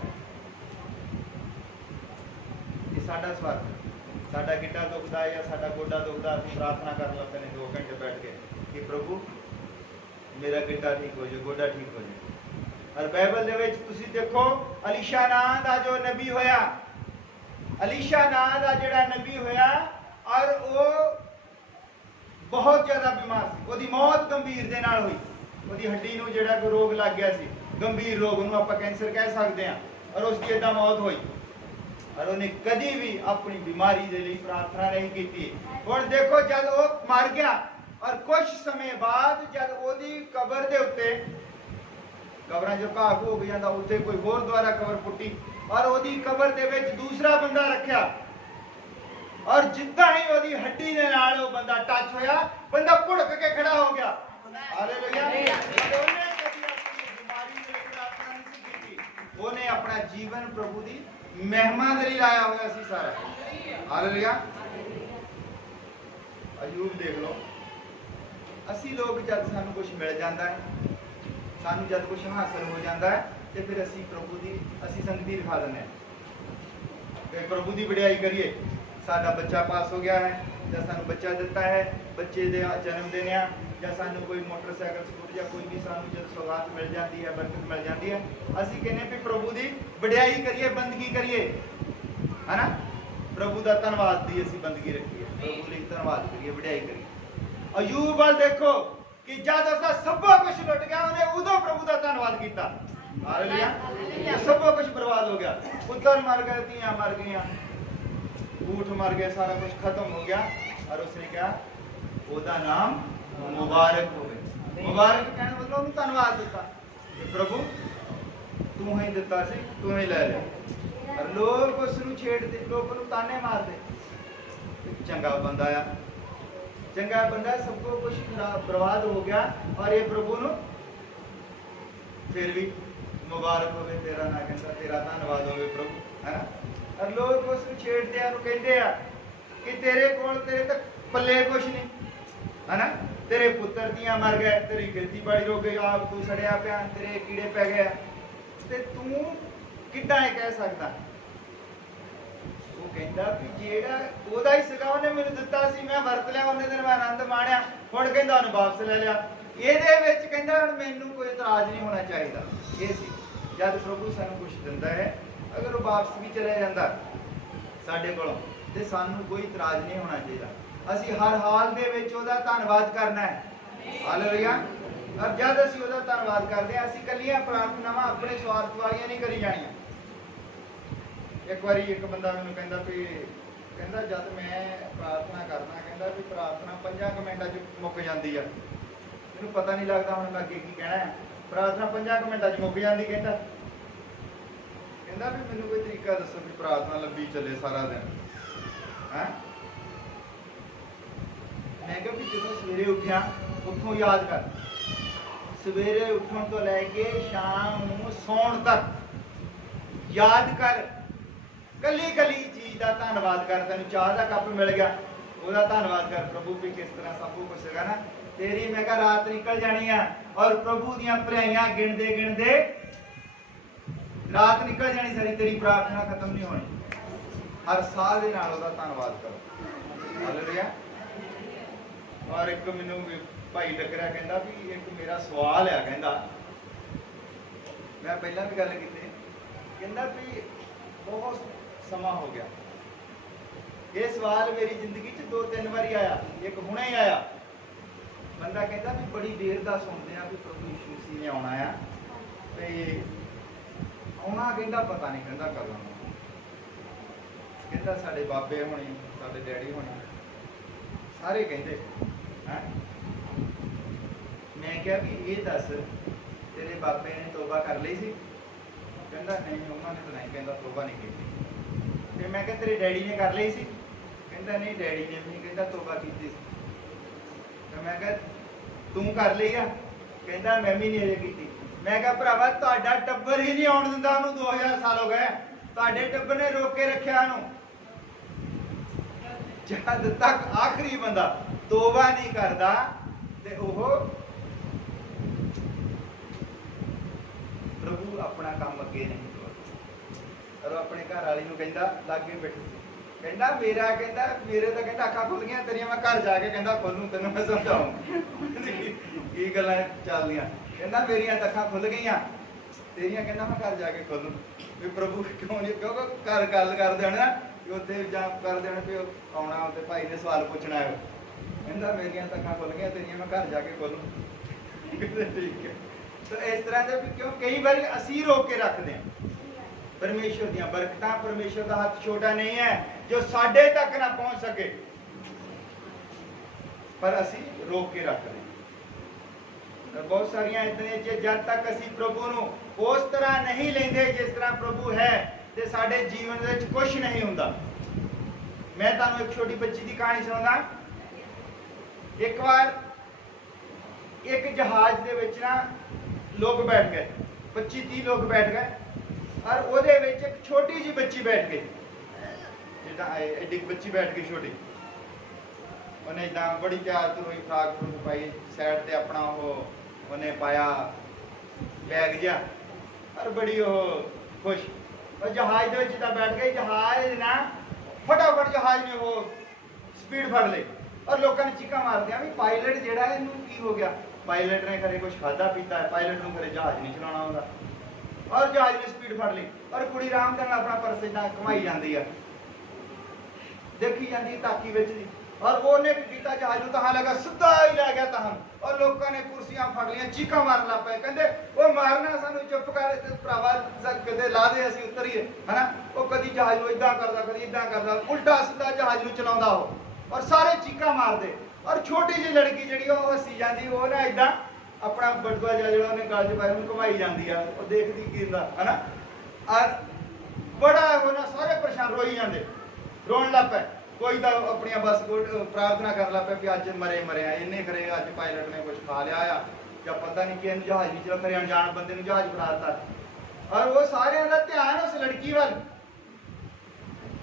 ये साडा स्वार्थ, साडा गिड्डा दुखदा या साडा गोडा दुखदा, असीं प्रार्थना करन लगदे ने 2 घंटे बैठ के कि प्रभु मेरा गिड्डा ठीक हो जाए, गोडा ठीक हो जाए। और बाइबल दे विच तुसीं देखो अलीशा नां दा जो नबी होया, अलीशा नां दा जिहड़ा नबी होया और वो बहुत ज़्यादा बीमार सी, उसकी मौत गंभीर दे नाल हुई। उसकी हड्डी नूं जिहड़ा कोई रोग लग गया सी, गंभीर रोग, उन्होंने आपां कैंसर कह सकते हैं, और उसकी इदां मौत हुई। और उन्हें कभी भी अपनी बीमारी के लिए प्रार्थना नहीं की। हुण देखो जब वो मर गया और कुछ समय बाद जब ओदी कबर दे उत्ते कबरां जो घाह घू हो जाता, उत्थे कोई होर द्वारा कबर पुट्टी और ओदी कबर दे विच दूसरा बंदा रखिया और जिद्दां ही ओदी हड्डी दे नाल वो बंदा टच होया, बंदा भुड़क के खड़ा हो गया। हालेलुया। ਉਹਨੇ ਆਪਣਾ ਜੀਵਨ ਪ੍ਰਭੂ ਦੀ ਮਹਿਮਾ ਦੇ ਲਈ ਲਾਇਆ ਹੋਇਆ ਸੀ ਸਾਰਾ। ਹਾਲੇਲੂਇਆ। ਅਯੂਬ ਦੇਖ ਲਓ, ਅਸੀਂ ਲੋਕ ਜਦ ਸਾਨੂੰ ਕੁਝ ਮਿਲ ਜਾਂਦਾ ਹੈ, ਸਾਨੂੰ ਜਦ ਕੁਝ ਹਾਸਲ ਹੋ ਜਾਂਦਾ ਹੈ ਤੇ ਫਿਰ ਅਸੀਂ ਪ੍ਰਭੂ ਦੀ ਸੰਗਤੀ ਦਿਖਾ ਦਿੰਦੇ ਹਾਂ ਕਿ ਪ੍ਰਭੂ ਦੀ ਵਡਿਆਈ ਕਰੀਏ। ਸਾਡਾ ਬੱਚਾ ਪਾਸ ਹੋ ਗਿਆ ਹੈ ਜਾਂ ਸਾਨੂੰ ਬੱਚਾ ਦਿੱਤਾ ਹੈ, ਬੱਚੇ ਦੇ ਜਨਮ ਦਿਨ ਆ ਜਾਂ ਸਾਨੂੰ ਕੋਈ ਮੋਟਰਸਾਈਕਲ ਸਕੂਟਰ ਜਾਂ ਕੋਈ ਵੀ ਸਾਨੂੰ ਜਦ ਸੌਗਾਤ ਮਿਲ ਜਾਂਦੀ ਹੈ, ਬਰਕਤ ਮਿਲ ਜਾਂਦੀ ਹੈ, ਅਸੀਂ ਕਹਿੰਦੇ ਵੀ ਪ੍ਰਭੂ ਦੀ ਵਡਿਆਈ ਕਰੀਏ, ਬੰਦਗੀ ਕਰੀਏ, ਹੈ ਨਾ। ਪ੍ਰਭੂ ਦਾ ਧੰਨਵਾਦ ਦੀ ਅਸੀਂ ਬੰਦਗੀ ਰੱਖੀਏ, ਪ੍ਰਭੂ ਲਈ ਧੰਨਵਾਦ ਕਰੀਏ, ਵਡਿਆਈ ਕਰੀਏ। ਅਯੂਬ ਵੱਲ ਦੇਖੋ ਕਿ ਜਦ ਉਸਦਾ ਸਭ ਕੁਝ ਲੁੱਟ ਗਿਆ, ਉਹਨੇ ਉਦੋਂ ਪ੍ਰਭੂ ਦਾ ਧੰਨਵਾਦ ਕੀਤਾ। ਹਾਲੇਲੂਇਆ। ਸਭ ਕੁਝ ਬਰਬਾਦ ਹੋ ਗਿਆ, ਪੁੱਤਰ ਮਰ ਗਏ, ਧੀਆਂ ਮਰ ਗਈਆਂ, ਊਠ ਮਰ ਗਏ, ਸਾਰਾ ਕੁਝ ਖਤਮ ਹੋ ਗਿਆ और उसने कहा ਉਹਦਾ ਨਾਮ ਮੁਬਾਰਕ ਹੋਵੇ। ਮੁਬਾਰਕ ਕਹਿਣ ਮਤਲਬ ਉਹਨੂੰ ਧੰਨਵਾਦ ਦਿੱਤਾ ਕਿ ਪ੍ਰਭੂ ਤੂੰ ਹੀ ਦਿੱਤਾ ਸੀ, ਤੂੰ ਹੀ ਲੈ ਲਿਆ। ਪਰ ਲੋਕ ਉਸ ਨੂੰ ਛੇੜਦੇ, ਲੋਕ ਉਹਨੂੰ ਤਾਨੇ ਮਾਰਦੇ। ਚੰਗਾ ਬੰਦਾ ਆ, ਚੰਗਾ ਬੰਦਾ, ਸਭ ਕੁਝ ਬਰਬਾਦ ਹੋ ਗਿਆ और ये प्रभु ਨੂੰ ਫਿਰ ਵੀ ਮੁਬਾਰਕ ਹੋਵੇ ਤੇਰਾ ਨਾਂ, ਕਹਿੰਦਾ ਤੇਰਾ ਧੰਨਵਾਦ ਹੋਵੇ ਪ੍ਰਭੂ, ਹੈ ਨਾ। और ਲੋਕ ਉਸ ਨੂੰ ਛੇੜਦੇ ਆ, ਨੂੰ ਕਹਿੰਦੇ ਆ ਕਿ ਤੇਰੇ ਕੋਲ ਤੇਰੇ ਤਾਂ ਪੱਲੇ ਕੁਛ ਨਹੀਂ, ਹੈ ਨਾ। ਤੇਰੇ ਪੁੱਤਰ ਧੀਆਂ ਮਰ ਗਏ, ਤੇਰੀ ਖੇਤੀਬਾੜੀ ਰੁਕ ਗਈ, ਆਪ ਤੂੰ ਸੜਿਆ ਪਿਆ, ਤੇਰੇ ਕੀੜੇ ਪੈ ਗਏ ਤੇ ਤੂੰ ਕਿੱਦਾਂ ਇਹ ਕਹਿ ਸਕਦਾ। ਉਹ ਕਹਿੰਦਾ ਵੀ ਜਿਹੜਾ ਉਹਦਾ ਹੀ ਸੀਗਾ, ਉਹਨੇ ਮੈਨੂੰ ਦਿੱਤਾ ਸੀ, ਮੈਂ ਵਰਤ ਲਿਆ, ਉਹਨੇ ਦਿਨ ਮੈਂ ਆਨੰਦ ਮਾਣਿਆ, ਹੁਣ ਕਹਿੰਦਾ ਉਹਨੂੰ ਵਾਪਸ ਲੈ ਲਿਆ। ਇਹਦੇ ਵਿੱਚ ਕਹਿੰਦਾ ਹੁਣ ਮੈਨੂੰ ਕੋਈ ਇਤਰਾਜ਼ ਨਹੀਂ ਹੋਣਾ ਚਾਹੀਦਾ। ਇਹ ਸੀ ਜਦ ਪ੍ਰਭੂ ਸਾਨੂੰ ਕੁਛ ਦਿੰਦਾ ਹੈ, ਅਗਰ ਉਹ ਵਾਪਸ ਵੀ ਚਲਾ ਜਾਂਦਾ ਸਾਡੇ ਕੋਲੋਂ ਤੇ ਸਾਨੂੰ ਕੋਈ ਇਤਰਾਜ਼ ਨਹੀਂ ਹੋਣਾ ਚਾਹੀਦਾ। ਅਸੀਂ ਹਰ ਹਾਲ ਦੇ ਵਿੱਚ ਉਹਦਾ ਧੰਨਵਾਦ ਕਰਨਾ ਹੈ। ਹਾਲੇਲੂਇਆ। ਔਰ ਜਦ ਅਸੀਂ ਉਹਦਾ ਧੰਨਵਾਦ ਕਰਦੇ ਹਾਂ, ਅਸੀਂ ਕੱਲੀਆਂ ਪ੍ਰਾਰਥਨਾਵਾਂ ਆਪਣੇ ਸਵਾਰਥ ਵਾਲੀਆਂ ਨਹੀਂ ਕਰੀ ਜਾਣੀਆਂ। ਇੱਕ ਵਾਰੀ ਇੱਕ ਬੰਦਾ ਮੈਨੂੰ ਕਹਿੰਦਾ ਵੀ, ਕਹਿੰਦਾ ਜਦ ਮੈਂ ਪ੍ਰਾਰਥਨਾ ਕਰਦਾ, ਕਹਿੰਦਾ ਵੀ ਪ੍ਰਾਰਥਨਾ 5 ਮਿੰਟਾਂ 'ਚ ਮੁੱਕ ਜਾਂਦੀ ਆ, ਮੈਨੂੰ ਪਤਾ ਨਹੀਂ ਲੱਗਦਾ ਹੁਣ ਮੈਂ ਅੱਗੇ ਕੀ ਕਹਿਣਾ ਹੈ। ਪ੍ਰਾਰਥਨਾ 5 ਮਿੰਟਾਂ 'ਚ ਮੁੱਕ ਜਾਂਦੀ, ਕਹਿੰਦਾ ਵੀ ਮੈਨੂੰ ਕੋਈ ਤਰੀਕਾ ਦੱਸੋ ਵੀ ਪ੍ਰਾਰਥਨਾ ਲੰਬੀ ਚੱਲੇ ਸਾਰਾ ਦਿਨ, ਹੈ। ਮੈਂ ਕਿਹਾ ਵੀ ਜਦੋਂ ਸਵੇਰੇ ਉੱਠਿਆ ਉੱਥੋਂ ਯਾਦ ਕਰ, ਸਵੇਰੇ ਉੱਠਣ ਤੋਂ ਲੈ ਕੇ ਸ਼ਾਮ ਨੂੰ ਸੌਣ ਤੱਕ ਯਾਦ ਕਰ, ਕੱਲੀ ਕੱਲੀ ਚੀਜ਼ ਦਾ ਧੰਨਵਾਦ ਕਰ। ਤੈਨੂੰ ਚਾਹ ਦਾ ਕੱਪ ਮਿਲ ਗਿਆ, ਉਹਦਾ ਧੰਨਵਾਦ ਕਰ ਪ੍ਰਭੂ ਵੀ ਕਿਸ ਤਰ੍ਹਾਂ ਸਭ ਕੁਝ ਸੀਗਾ ਨਾ। ਤੇਰੀ ਮੈਂ ਕਿਹਾ ਰਾਤ ਨਿਕਲ ਜਾਣੀ ਆ ਔਰ ਪ੍ਰਭੂ ਦੀਆਂ ਭਲਾਈਆਂ ਗਿਣਦੇ ਗਿਣਦੇ ਰਾਤ ਨਿਕਲ ਜਾਣੀ ਸਾਰੀ, ਤੇਰੀ ਪ੍ਰਾਰਥਨਾ ਖਤਮ ਨਹੀਂ ਹੋਣੀ। ਹਰ ਸਾਹ ਦੇ ਨਾਲ ਉਹਦਾ ਧੰਨਵਾਦ ਕਰੋ। ਹਾਲੇਲੂਇਆ। ਔਰ ਇੱਕ ਮੈਨੂੰ ਭਾਈ ਟੱਕਰਿਆ, ਕਹਿੰਦਾ ਵੀ ਇੱਕ ਮੇਰਾ ਸਵਾਲ ਆ, ਕਹਿੰਦਾ ਮੈਂ ਪਹਿਲਾਂ ਵੀ ਗੱਲ ਕੀਤੀ, ਕਹਿੰਦਾ ਵੀ ਬਹੁਤ ਸਮਾਂ ਹੋ ਗਿਆ, ਇਹ ਸਵਾਲ ਮੇਰੀ ਜ਼ਿੰਦਗੀ 'ਚ 2-3 ਵਾਰੀ ਆਇਆ, ਇੱਕ ਹੁਣੇ ਹੀ ਆਇਆ। ਬੰਦਾ ਕਹਿੰਦਾ ਵੀ ਬੜੀ ਦੇਰ ਦਾ ਸੁਣਦੇ ਆ ਵੀ ਪ੍ਰਭੂ ਯਿਸੂ ਮਸੀਹ ਨੇ ਆਉਣਾ ਆ, ਤੇ ਆਉਣਾ ਕਹਿੰਦਾ ਪਤਾ ਨਹੀਂ ਕਹਿੰਦਾ ਕਦੋਂ। ਕਹਿੰਦਾ ਸਾਡੇ ਬਾਬੇ ਹੋਣੇ, ਸਾਡੇ ਡੈਡੀ ਹੋਣੇ, ਸਾਰੇ ਕਹਿੰਦੇ ਹੈ। ਮੈਂ ਕਿਹਾ ਵੀ ਇਹ ਦੱਸ ਤੇਰੇ ਬਾਬੇ ਨੇ ਤੋਬਾ ਕਰ ਲਈ ਸੀ? ਕਹਿੰਦਾ ਨਹੀਂ, ਉਹਨਾਂ ਨੇ ਤਾਂ ਨਹੀਂ, ਕਹਿੰਦਾ ਤੋਬਾ ਨਹੀਂ ਕੀਤੀ। ਤੇ ਮੈਂ ਕਿਹਾ ਤੇਰੇ ਡੈਡੀ ਨੇ ਕਰ ਲਈ ਸੀ? ਕਹਿੰਦਾ ਨਹੀਂ, ਡੈਡੀ ਨੇ ਵੀ ਨਹੀਂ, ਕਹਿੰਦਾ ਤੋਬਾ ਕੀਤੀ ਸੀ। ਤੇ ਮੈਂ ਕਿਹਾ ਤੂੰ ਕਰ ਲਈ ਆ? ਕਹਿੰਦਾ ਮੈਂ ਵੀ ਨਹੀਂ ਅਜੇ ਕੀਤੀ। ਮੈਂ ਕਿਹਾ ਭਰਾਵਾ ਤੁਹਾਡਾ ਟੱਬਰ ਹੀ ਨਹੀਂ ਆਉਣ ਦਿੰਦਾ ਉਹਨੂੰ, 2000 ਸਾਲ ਹੋ ਗਏ, ਤੁਹਾਡੇ ਟੱਬਰ ਨੇ ਰੋਕ ਕੇ ਰੱਖਿਆ ਉਹਨੂੰ। ਜਦ ਤੱਕ ਆਖਰੀ ਬੰਦਾ ਤੋਬਾ ਨਹੀਂ ਕਰਦਾ ਤੇ ਉਹ ਪ੍ਰਭੂ ਆਪਣਾ ਕੰਮ ਅੱਗੇ ਨਹੀਂ ਤੋਰਦਾ। ਔਰ ਆਪਣੇ ਘਰ ਵਾਲੀ ਨੂੰ ਕਹਿੰਦਾ, ਲਾਗੇ ਬੈਠੀ ਸੀ, ਕਹਿੰਦਾ ਮੇਰਾ, ਕਹਿੰਦਾ ਮੇਰੇ ਤਾਂ ਕਹਿੰਦਾ ਅੱਖਾਂ ਖੁੱਲ ਗਈਆਂ ਤੇਰੀਆਂ, ਮੈਂ ਘਰ ਜਾ ਕੇ ਕਹਿੰਦਾ ਖੋਲੂ, ਤੈਨੂੰ ਮੈਂ ਸਮਝਾਉਂ ਕੀ ਗੱਲਾਂ ਚੱਲਦੀਆਂ। ਕਹਿੰਦਾ ਮੇਰੀਆਂ ਤਾਂ ਅੱਖਾਂ ਖੁੱਲ ਗਈਆਂ ਤੇਰੀਆਂ, ਕਹਿੰਦਾ ਮੈਂ ਘਰ ਜਾ ਕੇ ਖੋਲੂ। ਵੀ ਪ੍ਰਭੂ ਕਿਉਂ ਨਹੀਂ, ਕਿਉਂਕਿ ਘਰ ਗੱਲ ਕਰਦੇ ਹੋਣੇ ਨਾ ਉੱਥੇ ਜਾਂ ਕਰਦੇ ਹੋਣੇ ਵੀ ਆਉਣਾ, ਉੱਥੇ ਭਾਈ ਨੇ ਸਵਾਲ ਪੁੱਛਣਾ ਹੈ, ਕਹਿੰਦਾ ਮੇਰੀਆਂ ਤਾਂ ਅੱਖਾਂ ਖੁੱਲ ਗਈਆਂ ਤੇਰੀਆਂ, ਮੈਂ ਘਰ ਜਾ ਕੇ ਖੋਲੂ। ਠੀਕ ਹੈ। ਤਾਂ ਇਸ ਤਰ੍ਹਾਂ ਦੇ ਕਿਉਂ ਕਈ ਵਾਰੀ ਅਸੀਂ ਰੋਕ ਕੇ ਰੱਖਦੇ ਹਾਂ ਪਰਮੇਸ਼ਰ ਦੀਆਂ ਬਰਕਤਾਂ। ਪਰਮੇਸ਼ਰ ਦਾ ਹੱਥ ਛੋਟਾ ਨਹੀਂ ਹੈ ਜੋ ਸਾਡੇ ਤੱਕ ਨਾ ਪਹੁੰਚ ਸਕੇ, ਪਰ ਅਸੀਂ ਰੋਕ ਕੇ ਰੱਖਦੇ ਹਾਂ। बहुत सारिया इतने जब तक असी प्रभु नूं उस तरह नहीं लेंदे जिस तरह प्रभु है ते साडे जीवन विच कुछ नहीं हुंदा। मैं तुहानूं एक छोटी बच्ची की कहानी सुणांदा। एक बार एक जहाज दे विच ना लोग बैठ गए, 25-30 लोग बैठ गए और उहदे विच एक छोटी जी बच्ची बैठ गई, जिद्दां एडी बच्ची बैठ गई छोटी। उन्हें इदा बड़ी प्यार तो हुई, फ्राक फ्रूक पाई, साइड ते अपना वो उन्हें पाया बैग जिहा और बड़ी वो खुश। और जहाज दे विच बैठ गई। जहाज ना फटाफट जहाज ने वो स्पीड फड़ ली और लोगों ने चीखा मार दिया भी पायलट जिहड़ा है इहनूं की हो गया, पायलट ने खरे कुछ खादा पीता है, पायलट नूं खरे जहाज नहीं चलाना आउंदा। और जहाज ने स्पीड फड़ ली और कुड़ी आराम नाल अपना पर्स इदां घुमाई जाती है, देखी जाती ताकी विच दी। और वो ने कीता जहाज नूं तहां लगा सीधा ही लै गया तहां, और लोगों ने कुर्सियां फड़ लिया, चीखा मारन लग पे, कहंदे वो मारना सानू, चुप कर भरावा, कदे ला दे असीं उतरीए, है ना। वो कदी जहाज नूं इदां करदा, कदी इदां करदा, उल्टा सीधा जहाज नूं चलाउंदा हो, और सारे चीखा मारदे। और छोटी जी लड़की जिहड़ी वो हसी जांदी, वो ना इदां अपना बटुआ जिहा उहने गल च पाया उहनूं घुमाई जांदी आ, वो देखदी की हुंदा, है ना। और बड़ा हो ना सारे परेशान रोई जांदे, रोन लग पे। कोई तो अपनी बस प्रार्थना कर ला पे भी अज मरे मरे आ, इन्ने करे अज पायलट ने कुछ खा लिया आ, या पता नहीं कि जहाज नहीं चला, खरे अनजान बंदे ने जहाज फड़ा। और वो सारे का ध्यान उस लड़की वाल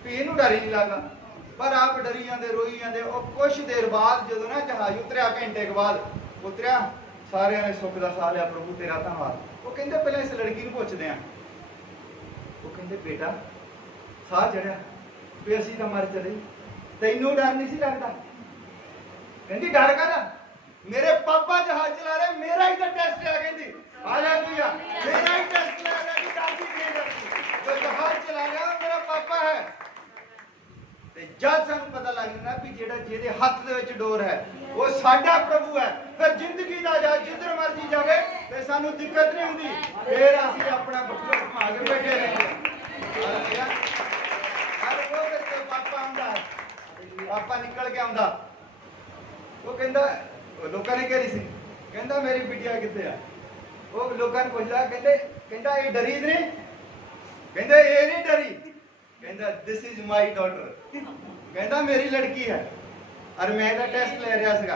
भी इनू डर ही नहीं लगा, पर आप डरी जाते रोई जाते। और कुछ देर बाद जो ना जहाज उतरिया, घंटे के बाद उतरिया, सारे ने सुख का साह लिया, प्रभु तेरा धन्यवाद। वो कहते पहले इस लड़की को पुछते हैं, वो कहते बेटा साह चढ़िया भी असी तो मर चले, तैनू डर नहीं सी लगता? कहती डर कादा, मेरे पापा जहाज चला रहे, मेरा ही तो टेस्ट है। कहती हालेलुया, मेरा ही टेस्ट ले रहा कि दादी नहीं डरती, तो जहाज चला रहा मेरा पापा है। ते जब सानू पता लग जाना भी जेड़ा जेदे हत्थ दे विच डोर है वो साडा प्रभु है, फिर जिंदगी दा जा जिधर मर्जी जावे ते सानू दिक्कत नहीं हुंदी, फिर असीं अपना बटुआ घुमा के बैठे रहंदे। हालेलुया। हर वो ते पापा आंदा है, पापा निकल के आंदा, वो कहंदा लोकां ने कह रही सी, कहंदा मेरी बिटिया कित्थे आ? वो लोकां ने पुछदा, कहंदा ये डरी नहीं? कहंदा ये नहीं डरी, कहंदा दिस इज माई डॉटर, कहंदा मेरी लड़की है और मैं ਇਹਦਾ ਟੈਸਟ ਲੈ ਰਿਹਾ ਸੀਗਾ।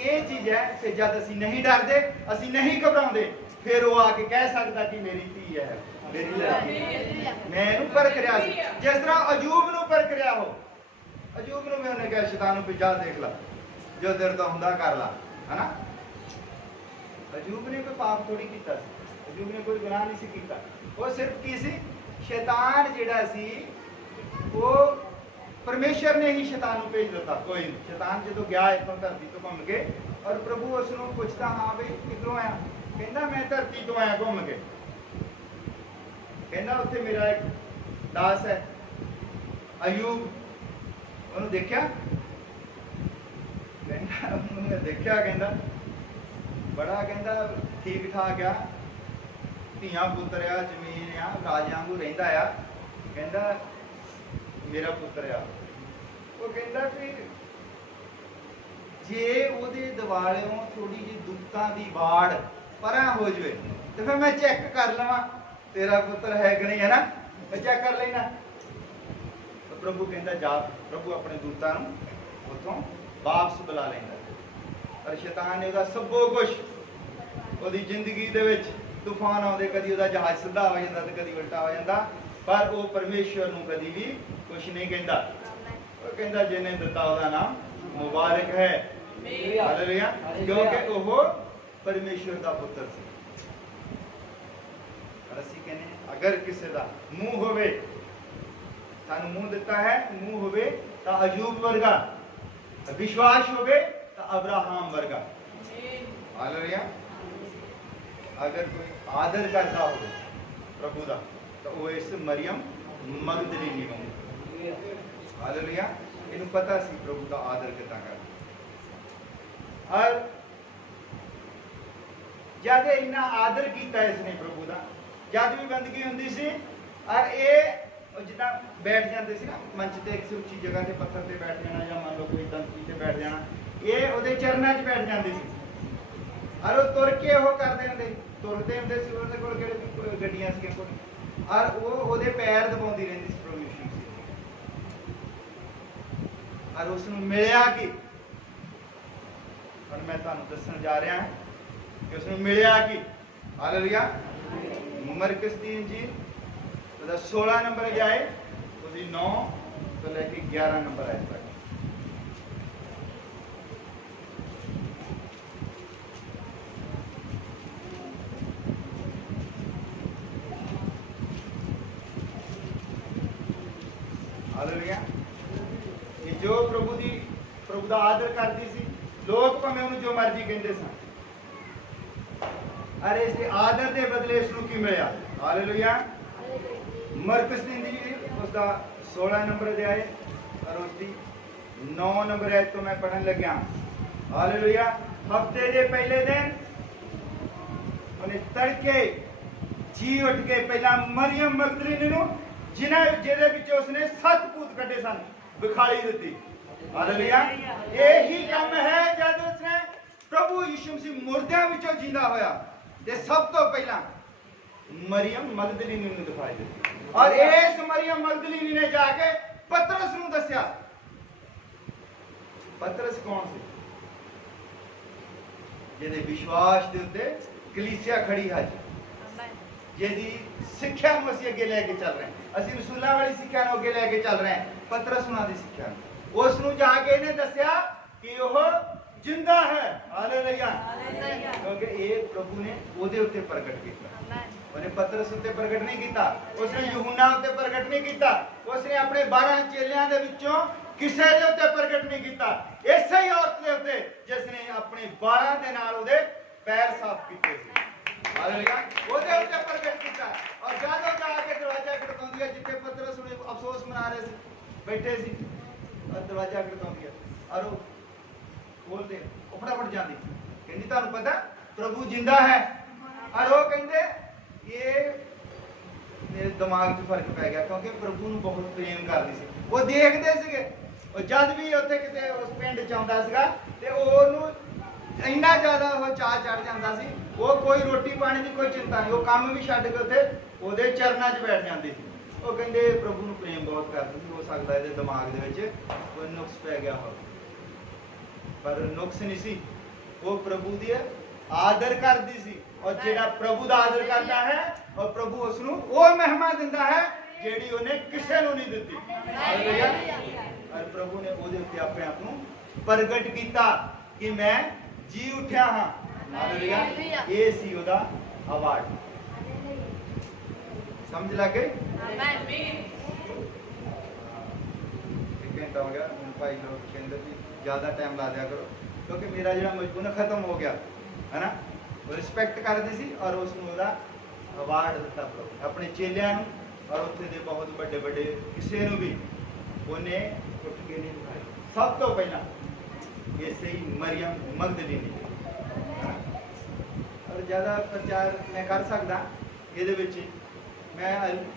ਇਹ ਚੀਜ਼ ਹੈ ਕਿ ਜਦ ਅਸੀਂ ਨਹੀਂ ਡਰਦੇ, ਅਸੀਂ ਨਹੀਂ ਘਬਰਾਉਂਦੇ, ਫਿਰ ਉਹ ਆ ਕੇ ਕਹਿ ਸਕਦਾ ਕਿ ਮੇਰੀ ਧੀ ਹੈ, ਮੇਰੀ ਲੜਕੀ ਹੈ। ਮੈਂ ਇਹਨੂੰ ਪਰਖ ਰਿਹਾ ਸੀ, ਜਿਸ ਤਰ੍ਹਾਂ ਅਯੂਬ ਨੂੰ ਪਰਖ ਰਿਹਾ ਹੋ। ਅਯੂਬ ਨੂੰ ਮੈਂ ਉਹਨੇ ਕਿਹਾ ਸ਼ੈਤਾਨ ਨੂੰ ਪਿੱਛਾ ਦੇਖ ਲਾ, ਜੋ ਤੇਰੇ ਤੋਂ ਹੁੰਦਾ ਕਰ ਲਾ, ਹੈ ਨਾ। ਅਯੂਬ ਨੇ ਕੋਈ ਪਾਪ ਥੋੜੀ ਕੀਤਾ ਸੀ, ਅਯੂਬ ਨੇ ਕੋਈ ਗੁਨਾਹ ਨਹੀਂ ਸੀ ਕੀਤਾ। ਉਹ ਸਿਰਫ ਕੀ ਸੀ, शैतान जिहड़ा सी वो परमेश्वर ने ही शैतान को भेज दिता। कोई शैतान जो गया इतों धरती तो घूम के, और प्रभु उसनों पूछता हाँ बई किधरों आया? कहता मैं धरती तो आया घूम के। कहता उत्थे मेरा एक दास है अयूब, उन्होंने देखा, उन्होंने देखा, कहता बड़ा कहता ठीक ठाक आ, ਧੀਆਂ ਪੁੱਤਰ ਆ, ਜ਼ਮੀਨ ਆ, ਰਾਜਿਆਂ ਵਾਂਗੂ ਰਹਿੰਦਾ ਆ, ਕਹਿੰਦਾ ਮੇਰਾ ਪੁੱਤਰ ਆ। ਉਹ ਕਹਿੰਦਾ ਕਿ ਜੇ ਉਹਦੇ ਦਿਵਾਲਿਓਂ ਥੋੜੀ ਜਿਹੀ ਦੁੱਤਾਂ ਦੀ ਬਾੜ ਪਰਾਂ ਹੋ ਜਾਵੇ ਤੇ ਫਿਰ ਮੈਂ ਚੈੱਕ ਕਰ ਲਵਾਂ ਤੇਰਾ ਪੁੱਤਰ ਹੈ ਕਿ ਨਹੀਂ, ਹੈ ਨਾ, ਮੈਂ ਚੈੱਕ ਕਰ ਲੈਣਾ। ਤਾਂ ਪ੍ਰਭੂ ਕਹਿੰਦਾ ਜਾ, ਪ੍ਰਭੂ ਆਪਣੇ ਦੂਤਾਂ ਨੂੰ ਉੱਥੋਂ ਵਾਪਸ ਬੁਲਾ ਲੈਂਦਾ। ਪਰ ਸ਼ੈਤਾਨ ਨੇ ਉਹਦਾ ਸਭੋ ਕੁਛ, ਉਹਦੀ ਜ਼ਿੰਦਗੀ ਦੇ ਵਿੱਚ तूफान आते, कभी वह जहाज सीधा हो जाता तो कभी उल्टा हो जाता, पर वो परमेश्वर को कभी भी कुछ नहीं कहता। वो कहता जिन्हें दिता उसका नाम मुबारक है, हालेलुया, क्योंकि वो परमेश्वर का पुत्र सी। असीं कहने अगर किसी का मुंह होवे, सानू मुंह दिता है, मुंह होवे तो अयूब वर्गा, विश्वास होवे तो अब्राहम वर्गा, हालेलुया। अगर कोई आदर करता हो प्रभु का तो वो इस मरियम मगदलीनी होंगे, हालेलुया। इन्हें पता सी प्रभु का आदर कितना कर, और जब इन्ना आदर किया इसने प्रभु का, जब भी बंदगी होंदी सी, और ये जिदा बैठ जाते सी ना मंच ते, किसी उच्ची जगह से पत्थर से बैठ जाना, या मान लो कोई दंती से बैठ जाना, ये उहदे चरणों च बैठ जाते सी। और वो तुर के वो करते होंगे, तुरते होंगे सी, उन्होंने कोल किहड़े गड्डियां सी कोल, और वो ओहदे पैर दबाउंदी रहिंदी सी प्रभु यीशु मसीह, और उसनूं मिलिया कि, और मैं तुहानूं दस्सण जा रहा कि उसनूं मिलिया कि, हालेलुया। मरकुस दी इंजील ਉਹਦਾ 16 नंबर अध्याय ਉਹਦੀ 9 ਤੋਂ ਲੈ ਕੇ 11 नंबर आयत तक। हालेलुया। ये जो प्रभु दा आदर करती सी, लोग भावें उन्हें जो मर्जी कहते सन, अरे इस आदर के बदले इसनूं की मिलिया। हालेलुया। मरकुस दी इंजील उसका 16 नंबर अध्याय और उसकी 9 नंबर आयत तो मैं पढ़न लग्या। हालेलुया। हफ्ते के पहले दिन उन्हें तड़के जी उठ के पहला मरियम मगदलीनी नूं जिहदे विच उसने 7 भूत कड्ढे सन विखाली दित्ती। हालेलुया। यही काम है जब उसने प्रभु यीशु मसीह मुर्दियां विचों जिंदा होया ते सब तो पहला मरियम मगदलीनी नूं दिखाई दी, और इस मरियम मगदलीनी ने जाके पतरस नूं दस्या। पतरस कौन सी? जिहदे विश्वास दे उत्ते कलीसिया खड़ी है, जिहदी सिक्ख्या नूं असीं अगे लैके चल रहे हैं, असीं रसूलां वाली सिक्ख्या नूं अगे लैके चल रहे हैं। पतरस उन्हां दी सिक्ख्या उस नूं जाके इहने दस्या कि ओह जिंदा है। हालेलुया। क्योंकि ये प्रभु ने ओहदे उत्ते प्रगट किया, उन्हें पतरस उत्ते प्रगट नहीं किया, उसने यूहन्ना उत्ते प्रगट नहीं किया, उसने अपने 12 चेलियां दे विचों किसे दे उत्ते प्रगट नहीं किया, इसे ही औरत दे उत्ते जिसने अपने 12 दे नाल ओहदे पैर साफ कीते सी। हालेलुया। ओहदे उत्ते प्रगट किया, और जादों जाके दरवाजा खड़काउंदी है जिथे पतरस ने अफसोस मना रहे सी, बैठे सी, और दरवाजा खड़काउंदी है और बोलते फटाफट जाती, कहती तुहानूं पता प्रभु जिंदा है, और वो कहते ये मेरे दिमाग 'च फर्क पै गया, क्योंकि प्रभु नूं बहुत प्रेम करदी सी। वो देखदे सीगे, और जद भी उत्थे किते उस पिंड च आउंदा सीगा ते ओहनूं इन्ना ज़्यादा वो चाह चढ़ जांदा सी, वो कोई रोटी पानी की कोई चिंता नहीं, वो काम भी छड्ड के उत्थे ओहदे चरनां 'च बैठ जांदी सी। वो कहंदे प्रभु नूं प्रेम बहुत करदी सी, हो सकदा इहदे दिमाग दे विच कोई नुक्स पै गया हो, पर नुक्स नहीं सी, वो प्रभु दी आदर करदी सी, और जेड़ा प्रभु दा आदर करता है और प्रभु उसनूं वो महिमा दिंदा है जेड़ी उन्हें किसे नूं नहीं दित्ती। हालेलुया। और प्रभु ने ओहदे उत्ते अपने आप नूं प्रगट कीता कि मैं जी उठिया हां। हालेलुया। ये सी ओहदा अवार्ड। समझ लग गई? आमीन। एक घंटा हो गया, भाई लोग कहते कि ज़्यादा टाइम ला दिया करो, क्योंकि मेरा जो मजबून खत्म हो गया है ना। वो रिस्पैक्ट करती सी, और उसनूं अवार्ड दिता प्रभु अपने चेलियां नूं, और उत्थे दे बहुत बड़े बड़े किसी नूं भी उन्हें उठ के नहीं दिखाया। सब तो पहला इसे ही मरियम मगदलीनी, और ज़्यादा प्रचार मैं कर सकदा इहदे विच। मैं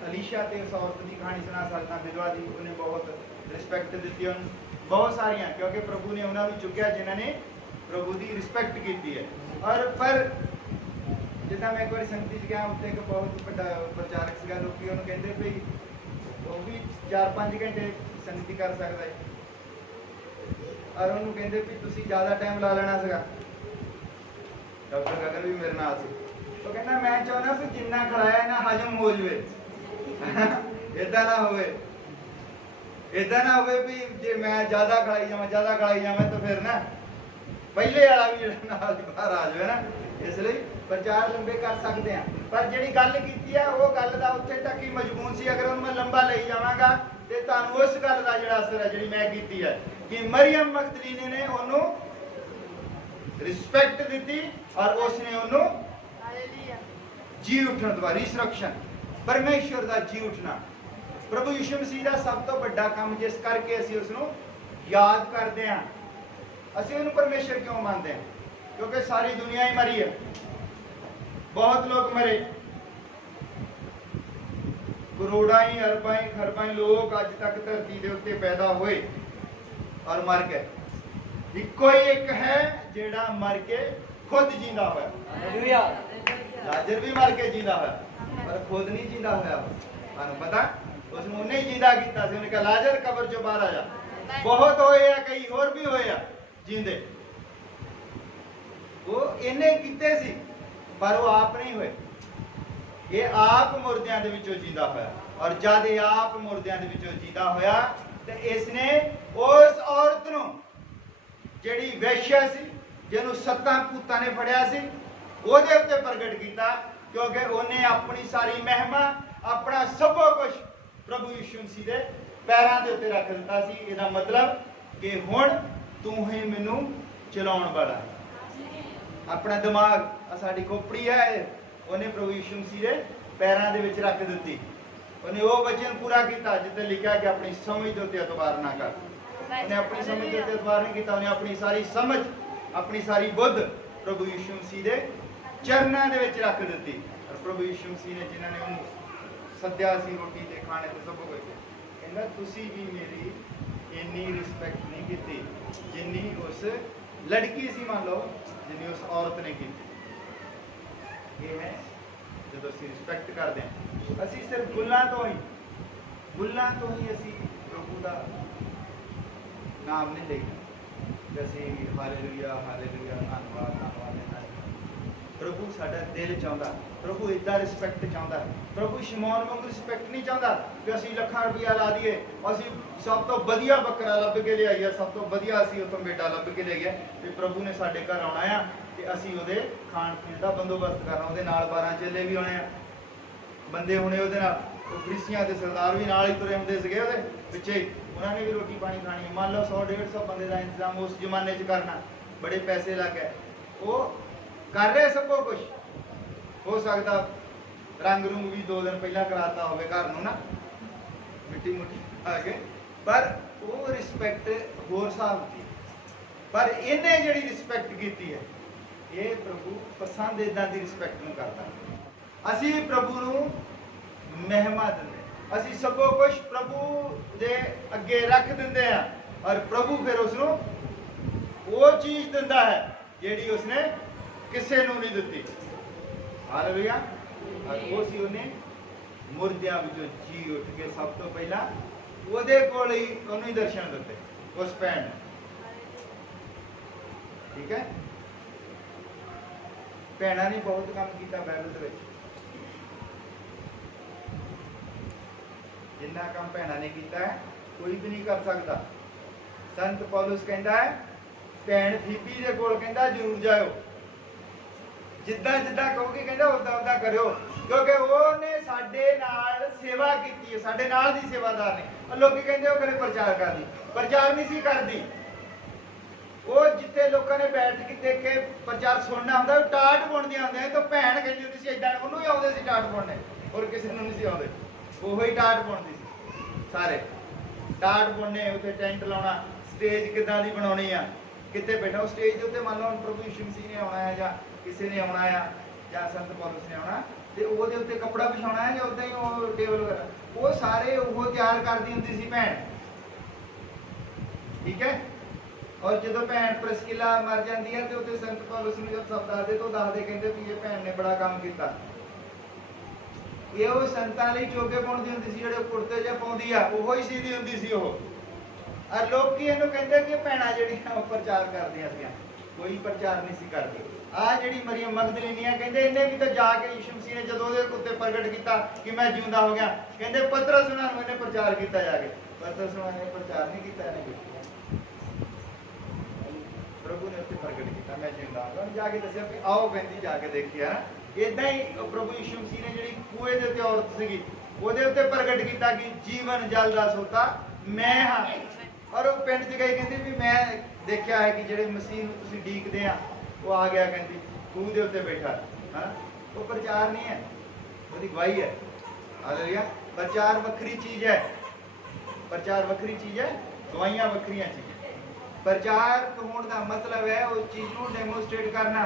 अलीशा ते उस औरत की कहानी सुना सकता, विधवा दी, उन्हें बहुत रिस्पैक्ट दी उन्होंने, बहुत सारिया, क्योंकि प्रभु ने उन्होंने चुकया जिन्होंने प्रभु की रिस्पैक्ट की है। और पर जिदा मैं एक बार संगति च गया, उत्थे एक बहुत बड़ा प्रचारक सीगा, लोग उन्होंने कहते भाई वो भी 4-5 घंटे संगति कर सकता है, और उन्होंने कहते भी तुसी ज़्यादा टाइम ला लेना सीगा। डॉक्टर गगन भी मेरे नाल सी, तो कहना मैं चाहना भी जिन्ना खड़ाया ना हजम हो जाए, इदा ना होवे, इदा ना होवे भी जे मैं ज़्यादा खड़ाई जावां तो फिर ना पहले वाला भी नाल बाहर आ जाए ना। इसलिए प्रचार लंबे कर सकते हैं, पर जिहड़ी गल कीती है वो गल दा उत्थे तक ही मजबून सी। अगर उन्हें मैं लंबा ले जावांगा ते तुहानूं उस गल दा जिहड़ा असर है जिहड़ी मैं कीती है कि मरियम मगदलीनी ने उन्हों रिस्पैक्ट दी, और उसने उन्हों जी उठण दवा रिसरक्शन, परमेश्वर का जी उठना, प्रभु यीशु मसीह का सब तो बड़ा काम, जिस करके असीं उसनूं याद करते हैं। असीं उन्हें परमेश्वर क्यों मानते हैं? क्योंकि सारी दुनिया ही मरी है, बहुत लोग मरे, करोड़ां ही अरबां ही खरबां ही लोग अज तक धरती के उत्ते पैदा हुए और मर गए। इको ही एक है जिहड़ा मर के खुद जींदा होया। हालेलुया। लाजर भी मर के जींदा होया पर खुद नहीं जींदा होया। ਤੁਹਾਨੂੰ पता उसने उन्हें ही जींदा किया। उन्हें कहा लाजर कब्र चो बाहर आ जा। बहुत होए आ, कई होर भी होए आ जींदे, वो इन्हें कीते सी पर वो आप नहीं होए। ये आप मुर्दियां दे विचों जींदा होया और जद ये आप मुर्दियां दे विचों जींदा होया ते इसने उस औरत नूं जिहड़ी वैश्या सी जिहनूं 7 भूतां ने फड़िया सी ਉਹਦੇ ਉੱਤੇ ਪ੍ਰਗਟ ਕੀਤਾ क्योंकि ਉਹਨੇ ਆਪਣੀ ਸਾਰੀ ਮਹਿਮਾ ਆਪਣਾ ਸਭ ਕੁਝ ਪ੍ਰਭੂ ਯਿਸੂ ਮਸੀਹ ਦੇ ਪੈਰਾਂ ਦੇ ਉੱਤੇ ਰੱਖ ਦਿੱਤਾ ਸੀ। ਇਹਦਾ ਮਤਲਬ ਕਿ ਹੁਣ ਤੂੰ ਹੀ ਮੈਨੂੰ ਚਲਾਉਣ ਵਾਲਾ ਹੈ। ਆਪਣਾ ਦਿਮਾਗ ਸਾਡੀ ਖੋਪੜੀ ਹੈ ਉਹਨੇ ਪ੍ਰਭੂ ਯਿਸੂ ਮਸੀਹ ਦੇ ਪੈਰਾਂ ਦੇ ਵਿੱਚ ਰੱਖ ਦਿੱਤੀ। ਉਹਨੇ ਉਹ ਵਚਨ ਪੂਰਾ ਕੀਤਾ ਜਿੱਥੇ ਲਿਖਿਆ ਕਿ ਆਪਣੀ ਸਮਝ ਦੇ ਉੱਤੇ ਇਤਬਾਰ ਨਾ ਕਰ। ਉਹਨੇ ਆਪਣੀ ਸਮਝ ਦੇ ਉੱਤੇ ਇਤਬਾਰ ਨਹੀਂ ਕੀਤਾ। ਉਹਨੇ ਆਪਣੀ ਸਾਰੀ ਸਮਝ ਆਪਣੀ ਸਾਰੀ ਬੁੱਧ ਪ੍ਰਭੂ ਯਿਸੂ ਮਸੀਹ ਦੇ ਚਰਨਾਂ ਦੇ ਵਿੱਚ ਰੱਖ ਦਿੱਤੀ। ਔਰ ਪ੍ਰਭੂ ਯਿਸੂ ਮਸੀਹ ਨੇ ਜਿਨ੍ਹਾਂ ਨੇ ਉਹਨੂੰ ਸੱਦਿਆ ਸੀ ਰੋਟੀ ਤੇ ਖਾਣੇ ਤੇ ਸਭ ਕੁਝ, ਕਹਿੰਦਾ ਤੁਸੀਂ ਵੀ ਮੇਰੀ ਇੰਨੀ ਰਿਸਪੈਕਟ ਨਹੀਂ ਕੀਤੀ ਜਿੰਨੀ ਉਸ ਲੜਕੀ ਸੀ, ਮੰਨ ਲਓ ਜਿੰਨੀ ਉਸ ਔਰਤ ਨੇ ਕੀਤੀ। ਇਹ ਹੈ ਜਦੋਂ ਅਸੀਂ ਰਿਸਪੈਕਟ ਕਰਦੇ ਹਾਂ। ਅਸੀਂ ਸਿਰਫ ਬੁੱਲਾਂ ਤੋਂ ਹੀ ਅਸੀਂ ਪ੍ਰਭੂ ਦਾ ਨਾਮ ਨਹੀਂ ਲੈਂਦੇ। ਅਸੀਂ ਹਾਲੇਲੂਇਆ ਹਾਲੇਲੂਇਆ ਧੰਨਵਾਦ ਧੰਨਵਾਦ। प्रभु साडा दिल चाहता, प्रभु इदा रिस्पैक्ट चाहता। प्रभु शमौन वांगू रिस्पैक्ट नहीं चाहता कि असीं लखां रुपया ला दीए, असीं सब तो वधिया बकरा लभ के ले आईए, सब तो वधिया असीं उत्थों बेटा लभ के ले गए ते प्रभु ने साडे घर आउणा आ ते असीं उहदे खाण पीण दा बंदोबस्त करना। उहदे नाल 12 चेले भी आउणे आ, बंदे होणे उहदे नाल, फरीसियां ते सरदार भी नाल ही तुरे हुंदे सीगे उहदे पिछे, उन्हां ने भी रोटी पानी खानी। मान लो 100-150 बंदे का इंतजाम उस जमाने च करना, बड़े पैसे लग गए। वो कर रहे सब कुछ, हो सकता रंग रूंग भी 2 दिन पहला कराता हो घर नूं ना, मिट्टी मुट्टी आ गए, पर वो रिस्पैक्ट होर हिसाब की। पर इन्हें जिहड़ी रिस्पैक्ट की है ये प्रभु पसंद इदां दी रिस्पैक्ट नूं करदा। असीं प्रभु नूं महिमा दिंदे, असीं सब कुछ प्रभु दे अगे रख दिंदे आ और प्रभु फिर उसनूं वो चीज़ दिंदा है जिहड़ी उसने किसी नूं नहीं दित्ती। हालेलुया। और वो सी उन्हें मुर्दियां विचों जी उठ के सब तो पहला ਉਹਦੇ ਕੋਲ ਹੀ ਉਹਨੂੰ ਹੀ ਦਰਸ਼ਨ ਦਿੱਤੇ ਉਸ ਭੈਣ ਨੇ। ਠੀਕ ਹੈ, ਭੈਣਾਂ ਨੇ ਬਹੁਤ ਕੰਮ ਕੀਤਾ ਬਾਈਬਲ ਦੇ ਵਿੱਚ। ਜਿੰਨਾ ਕੰਮ ਭੈਣਾਂ ਨੇ ਕੀਤਾ ਹੈ ਕੋਈ ਵੀ ਨਹੀਂ ਕਰ ਸਕਦਾ। ਸੰਤ ਪੌਲਸ ਕਹਿੰਦਾ ਹੈ ਭੈਣ ਫੀਬੀ ਦੇ ਕੋਲ ਕਹਿੰਦਾ ਜ਼ਰੂਰ ਜਾਇਓ, ਜਿੱਦਾਂ ਜਿੱਦਾਂ ਕਹੋਗੇ ਕਹਿੰਦਾ ਉਦਾਂ ਉਦਾਂ ਕਰਿਓ, ਕਿਉਂਕਿ ਉਹਨੇ ਸਾਡੇ ਨਾਲ ਸੇਵਾ ਕੀਤੀ ਹੈ, ਸਾਡੇ ਨਾਲ ਦੀ ਸੇਵਾਦਾਰ ਨੇ। ਲੋਕੀ ਕਹਿੰਦੇ ਉਹ ਕਦੇ ਪ੍ਰਚਾਰ ਕਰਦੀ, ਪ੍ਰਚਾਰ ਨਹੀਂ ਸੀ ਕਰਦੀ। ਉਹ ਜਿੱਥੇ ਲੋਕਾਂ ਨੇ ਬੈਠ ਕੇ ਪ੍ਰਚਾਰ ਸੁਣਨਾ ਹੁੰਦਾ ਉਹ ਟਾਟ ਬੁਣਦੀਆਂ ਹੁੰਦੀਆਂ ਤਾਂ ਭੈਣ ਕਹਿੰਦੀ ਹੁੰਦੀ ਸੀ ਏਦਾਂ, ਉਹਨੂੰ ਹੀ ਆਉਂਦੇ ਸੀ ਟਾਟ ਬੁਣਨੇ, ਹੋਰ ਕਿਸੇ ਨੂੰ ਨਹੀਂ ਸੀ ਆਉਂਦੇ। ਉਹੋ ਹੀ ਟਾਟ ਬੁਣਦੀ ਸੀ, ਸਾਰੇ ਟਾਟ ਬੁਣਨੇ, ਉੱਥੇ ਟੈਂਟ ਲਾਉਣਾ, ਸਟੇਜ ਕਿੱਦਾਂ ਦੀ ਬਣਾਉਣੀ ਆ, ਕਿੱਥੇ ਬੈਠਾ। ਉਹ ਸਟੇਜ ਦੇ ਉੱਤੇ ਮੰਨ ਲਓ ਪ੍ਰਭੂ ਯਿਸੂ ਮਸੀਹ ਨੇ ਆਉਣਾ ਹੈ ਜਾਂ ਕਿਸੇ ਨੇ ਆਉਣਾ ਆ ਜਾਂ ਸੰਤ ਪੌਲਸ ਨੇ ਆਉਣਾ ਤੇ ਉਹਦੇ ਉੱਤੇ ਕੱਪੜਾ ਵਿਛਾਉਣਾ ਹੈ ਜਾਂ ਉਦਾਂ ਹੀ ਉਹ ਟੇਬਲ ਵਗੈਰਾ, ਉਹ ਸਾਰੇ ਉਹ ਤਿਆਰ ਕਰਦੀ ਹੁੰਦੀ ਸੀ ਭੈਣ। ਠੀਕ ਹੈ। ਔਰ ਜਦੋਂ ਭੈਣ ਪ੍ਰਿਸਕਿਲਾ ਮਰ ਜਾਂਦੀ ਹੈ ਤੇ ਉੱਥੇ ਸੰਤ ਪੌਲਸ ਨੂੰ ਜਦ ਸਭ ਦੱਸਦੇ ਤਾਂ ਦੱਸਦੇ ਕਹਿੰਦੇ ਵੀ ਇਹ ਭੈਣ ਨੇ ਬੜਾ ਕੰਮ ਕੀਤਾ। ਇਹ ਉਹ ਸੰਤਾਂ ਲਈ ਚੋਗੇ ਪਾਉਂਦੀ ਹੁੰਦੀ ਸੀ, ਜਿਹੜੇ ਕੁੜਤੇ ਜਿਹਾ ਪਾਉਂਦੀ ਆ ਉਹੋ ਹੀ ਸੀਦੀ ਹੁੰਦੀ ਸੀ ਉਹ। ਔਰ ਲੋਕੀ ਇਹਨੂੰ ਕਹਿੰਦੇ ਕਿ ਭੈਣਾਂ ਜਿਹੜੀਆਂ ਉਹ ਪ੍ਰਚਾਰ ਕਰਦੀਆਂ ਸੀਆਂ, ਕੋਈ ਪ੍ਰਚਾਰ ਨਹੀਂ ਸੀ ਕਰਦੀ। ਆ ਜਿਹੜੀ ਮਰੀਮ ਮਗਦਲੀਨੀ ਆ ਕਹਿੰਦੇ ਇਹਨੇ ਵੀ ਤਾਂ ਜਾ ਕੇ ਯਿਸੂ ਮਸੀਹ ਨੇ ਜਦੋਂ ਉਹਦੇ ਉੱਤੇ ਪ੍ਰਗਟ ਕੀਤਾ ਕਿ ਮੈਂ ਜਿਉਂਦਾ ਹੋ ਗਿਆ, ਕਹਿੰਦੇ ਪਤਰਸ ਉਹਨਾਂ ਨੂੰ ਇਹਨੇ ਪ੍ਰਚਾਰ ਕੀਤਾ ਜਾ ਕੇ। ਪਤਰਸ ਉਹਨਾਂ ਨੇ ਪ੍ਰਚਾਰ ਨਹੀਂ ਕੀਤਾ, ਇਹਨੇ ਪ੍ਰਭੂ ਨੇ ਉੱਤੇ ਪ੍ਰਗਟ ਕੀਤਾ ਮੈਂ ਜਿਉਂਦਾ ਹਾਂ। ਜਾ ਕੇ ਦੱਸਿਆ ਵੀ ਆਓ ਕਹਿੰਦੀ ਜਾ ਕੇ ਦੇਖਿਆ। ਇਦਾਂ ਹੀ ਪ੍ਰਭੂ ਯਿਸੂ ਮਸੀਹ ਨੇ ਜਿਹੜੀ ਕੂਏ ਦੇ ਉੱਤੇ ਔਰਤ ਸੀਗੀ ਉਹਦੇ ਉੱਤੇ ਪ੍ਰਗਟ ਕੀਤਾ ਕਿ ਜੀਵਨ ਜਲ ਦਾ ਸੋਤਾ ਮੈਂ ਹਾਂ। ਔਰ ਉਹ ਪਿੰਡ 'ਚ ਗਈ ਕਹਿੰਦੀ ਵੀ ਮੈਂ ਦੇਖਿਆ ਹੈ ਕਿ ਜਿਹੜੇ ਮਸੀਹ ਨੂੰ ਤੁਸੀਂ ਡੀਕਦੇ ਆ ਉਹ ਆ ਗਿਆ, ਕਹਿੰਦੀ ਖੂਹ ਦੇ ਉੱਤੇ ਬੈਠਾ। ਹਾਂ, ਉਹ ਪ੍ਰਚਾਰ ਨਹੀਂ ਹੈ, ਉਹਦੀ ਗਵਾਹੀ ਹੈ। ਹਾਲੇਲੂਇਆ। ਪ੍ਰਚਾਰ ਵੱਖਰੀ ਚੀਜ਼ ਹੈ, ਪ੍ਰਚਾਰ ਵੱਖਰੀ ਚੀਜ਼ ਹੈ, ਗਵਾਹੀਆਂ ਵੱਖਰੀਆਂ ਚੀਜ਼ਾਂ। ਪ੍ਰਚਾਰ ਹੋਣ ਦਾ ਮਤਲਬ ਹੈ ਉਸ ਚੀਜ਼ ਨੂੰ ਡੈਮੋਸਟ੍ਰੇਟ ਕਰਨਾ,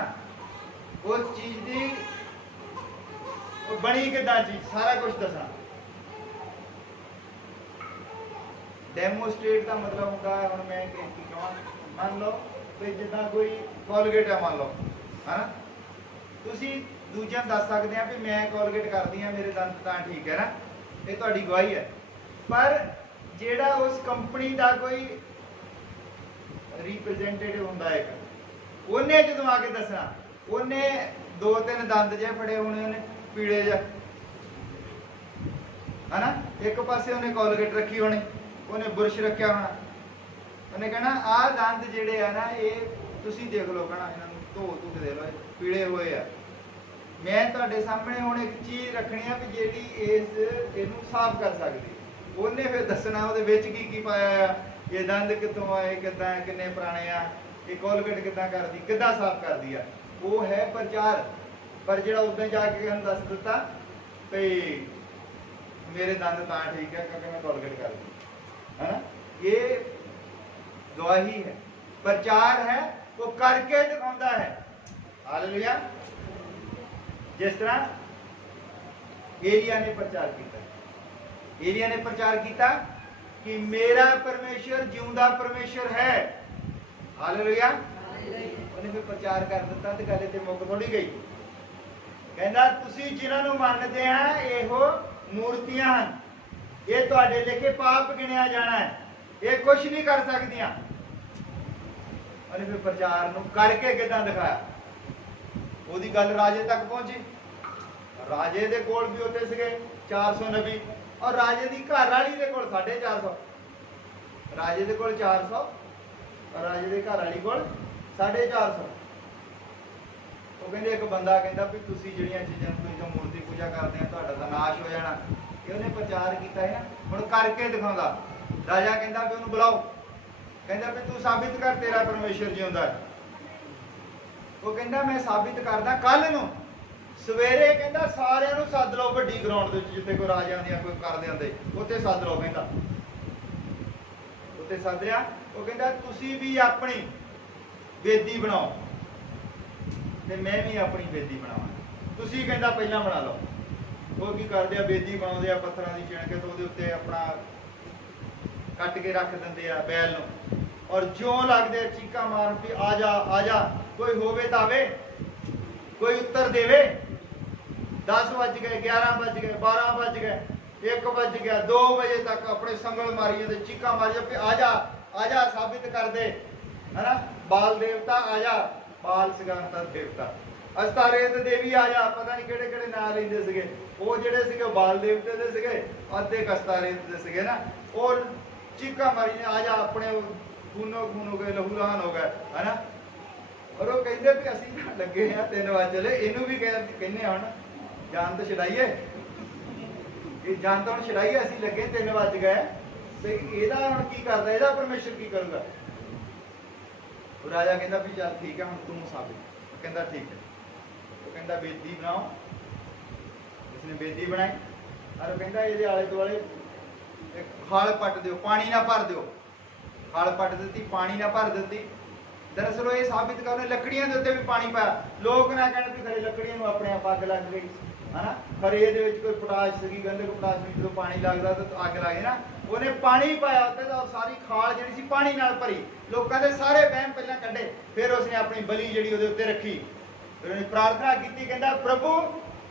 ਉਸ ਚੀਜ਼ ਦੀ ਬਣੀ ਕਿੱਦਾਂ ਚੀਜ਼ ਸਾਰਾ ਕੁਝ ਦੱਸਣਾ। ਡੈਮੋਸਟ੍ਰੇਟ ਦਾ ਮਤਲਬ ਹੁੰਦਾ ਹੈ, ਹੁਣ ਮੈਂ ਕੀ ਕਹਾਂ, ਮੰਨ ਲਓ ਵੀ ਜਿੱਦਾਂ ਕੋਈ ਕੋਲਗੇਟ ਹੈ, ਮੰਨ ਲਓ है ना। ਤੁਸੀਂ ਦੂਜਿਆਂ ਨੂੰ ਦੱਸ ਸਕਦੇ ਆ ਵੀ ਮੈਂ ਕੋਲਗੇਟ ਕਰਦੀ ਆ ਮੇਰੇ ਦੰਦ ਤਾਂ ਠੀਕ ਹੈ ਨਾ, ਇਹ ਤੁਹਾਡੀ ਗਵਾਹੀ ਹੈ। ਪਰ ਜਿਹੜਾ ਉਸ ਕੰਪਨੀ ਦਾ ਕੋਈ ਰਿਪਰੈਜ਼ੈਂਟੇਟਿਵ ਹੁੰਦਾ ਹੈ, ਉਹਨੇ ਜਦੋਂ ਆ ਕੇ ਦੱਸਣਾ, ਉਹਨੇ 2-3 ਦੰਦ ਜੇ ਫੜੇ ਹੋਣੇ, ਉਹਨੇ ਪੀਲੇ ਜਿਹਾ है ना, एक पासे उन्हें कोलगेट रखी होनी, उन्हें बुरश रखा होना, उन्हें कहना आ दंद जेड़े है ना ये तुसी देख लो, कहना इन्हों धो धू के देख लो पीले हुए आ। मैं तुहाडे सामने हुण एक चीज़ रखनी है भी जिहड़ी इहनूं साफ कर सकदी, उन्हें फिर दसना उहदे विच की पाया आ, ये दंद कित्थों आए, किद्दां किन्ने पुराने आ, ये कोलगेट किद्दां करदी, किद्दां साफ करदी आ, वो है प्रचार। पर जिहड़ा उदां जाके कहन दस दित्ता भई मेरे दंद तां ठीक है क्योंकि मैं कोलगेट कर दी, है ना, ये गवाही है, प्रचार है, वो करके दिखाता है। हालेलुया। जिस तरह एलिया ने प्रचार किया, एलिया ने प्रचार किया कि मेरा परमेश्वर जिंदा परमेश्वर है। हालेलुया। उन्हें फिर प्रचार कर दिता तो गल इत्थे मुक थोड़ी गई। कहना तुसी जिन्हां नूं मनदे आ इहो मूर्तियां हैं, ये तुहाडे लेखे पाप गिणिया जाना है, ये कुछ नहीं कर सकदियां। उन्हें फिर प्रचार नूं करके किदां दिखाया, ओदी गल राजे तक पहुंची। राजे दे कोल भी उत्थे सीगे 400 नबी, और राजे दी घर वाली दे कोल 450। राजे दे कोल 400 और राजे दे घर वाली कोल 450। वो कहते एक बंदा कहता भी तुसी जिहड़ियां चीज़ां तुसीं जो मूर्ति पूजा करते हैं तुहाडा तां नाश हो जाना, ये उन्हें प्रचार किया है ना। हुण करके दिखाउंदा, राजा कहता भी उन्हें बुलाओ, कहता भी तू साबित कर तेरा परमेश्वर जिउंदा है। वो कहता मैं साबित करदा, कल नूं सवेरे कहता सारिਆਂ ਨੂੰ सद लो ਵੱਡੀ ग्राउंड ਦੇ ਵਿੱਚ ਜਿੱਥੇ ਕੋਈ ਰਾਜਿਆਂ ਦੀਆਂ ਕੋਈ ਕਰਦੇ ਹੁੰਦੇ, ਉੱਥੇ सद लो। कहता ਉੱਥੇ सदया, वो कहता तुसी भी अपनी बेदी बनाओ ते मैं भी अपनी बेदी बनावा, तुसी कहता पहला बना लो। वो की करते हैं बेदी बनाते हैं पत्थरों की चिण के, तो वो उत्ते अपना कट के रख देंगे बैल नूं, और ज्यों लगते चीका मारन भी आ जा आ जा, कोई होवे तो आवे, कोई उत्तर देवे। 10 बज गए, 11 बज गए, 12 बज गए, 1 बज गया, 2 बजे तक अपने संगल मारी जाते, चीका मारी जाते, आ जा साबित कर दे, है ना। बाल देवता आ जा, बाल सिगांता देवता, अस्तारेत देवी आ जा, पता नहीं किहड़े किहड़े नाम लैंदे सीगे, वो जिहड़े सीगे बाल देवते दे सीगे, अद्धे अस्तारेत दे सीगे ना। और चीका मारी ने आ जा, अपने खूनो खून हो गए, लहू लहान हो गए, है ना। और वो कहते भी असीं लगे हैं 3 बजे चले, इनू भी कहने हुण जान तो छड़ाइए, जान तो हुण छड़ाइए, असीं लगे 3 बज गए, तो इहदा हुण की करदा, इहदा परमेश्वर की करूगा। राजा कहता भी चल ठीक है हम तू साबित, कहता ठीक है। वो कहता बेदी बनाओ, इसने बेदी बनाई, और कहता ये आले दुआले एक खाल पट दो, पानी ना भर दो, खाल पट दी, पानी ना भर दी। दरअसल ये साबित करने लकड़ियां के उत्ते भी पानी पाया, लोग ना कहने भी खरे लकड़ियां अपने आप अग लग गई, है ना। खरे ये कोई पोटाश सी, गंधक पोटाश में जो पानी लगता तो अग लग गई ना, उन्हें पानी पाया उत्ते और सारी खाल जिहड़ी सी पानी नाल भरी। लोगों के सारे वहम पहले कड्ढे, फिर उसने अपनी बलि जिहड़ी उहदे उत्ते रखी, फिर उन्हें प्रार्थना की, कहता प्रभु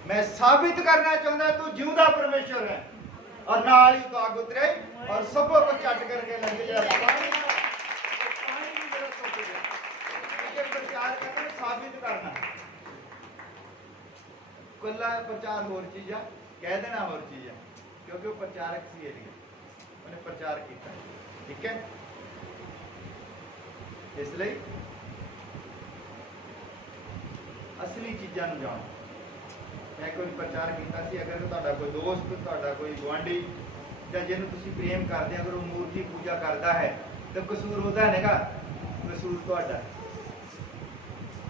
मैं साबित करना चाहता तू जिंदा परमेश्वर है, और नाल ही तो अग उतरे और सबों को चट करके लग गया। प्रचार करना, साबित करना, कला प्रचार होर चीज आ, कह देना होर चीज आ, क्योंकि वो प्रचारक सी एलिया, उन्हें प्रचार किया। ठीक है, इसलिए असली चीज़ों को जानो। मैं कोई प्रचार किया सी, अगर तुहाडा कोई दोस्त, तुहाडा कोई गुआढ़ी या जिन्होंने तुसीं प्रेम करते, अगर वो मूर्ति पूजा करता है तो कसूर उहदा नहींगा, कसूर तुहाडा।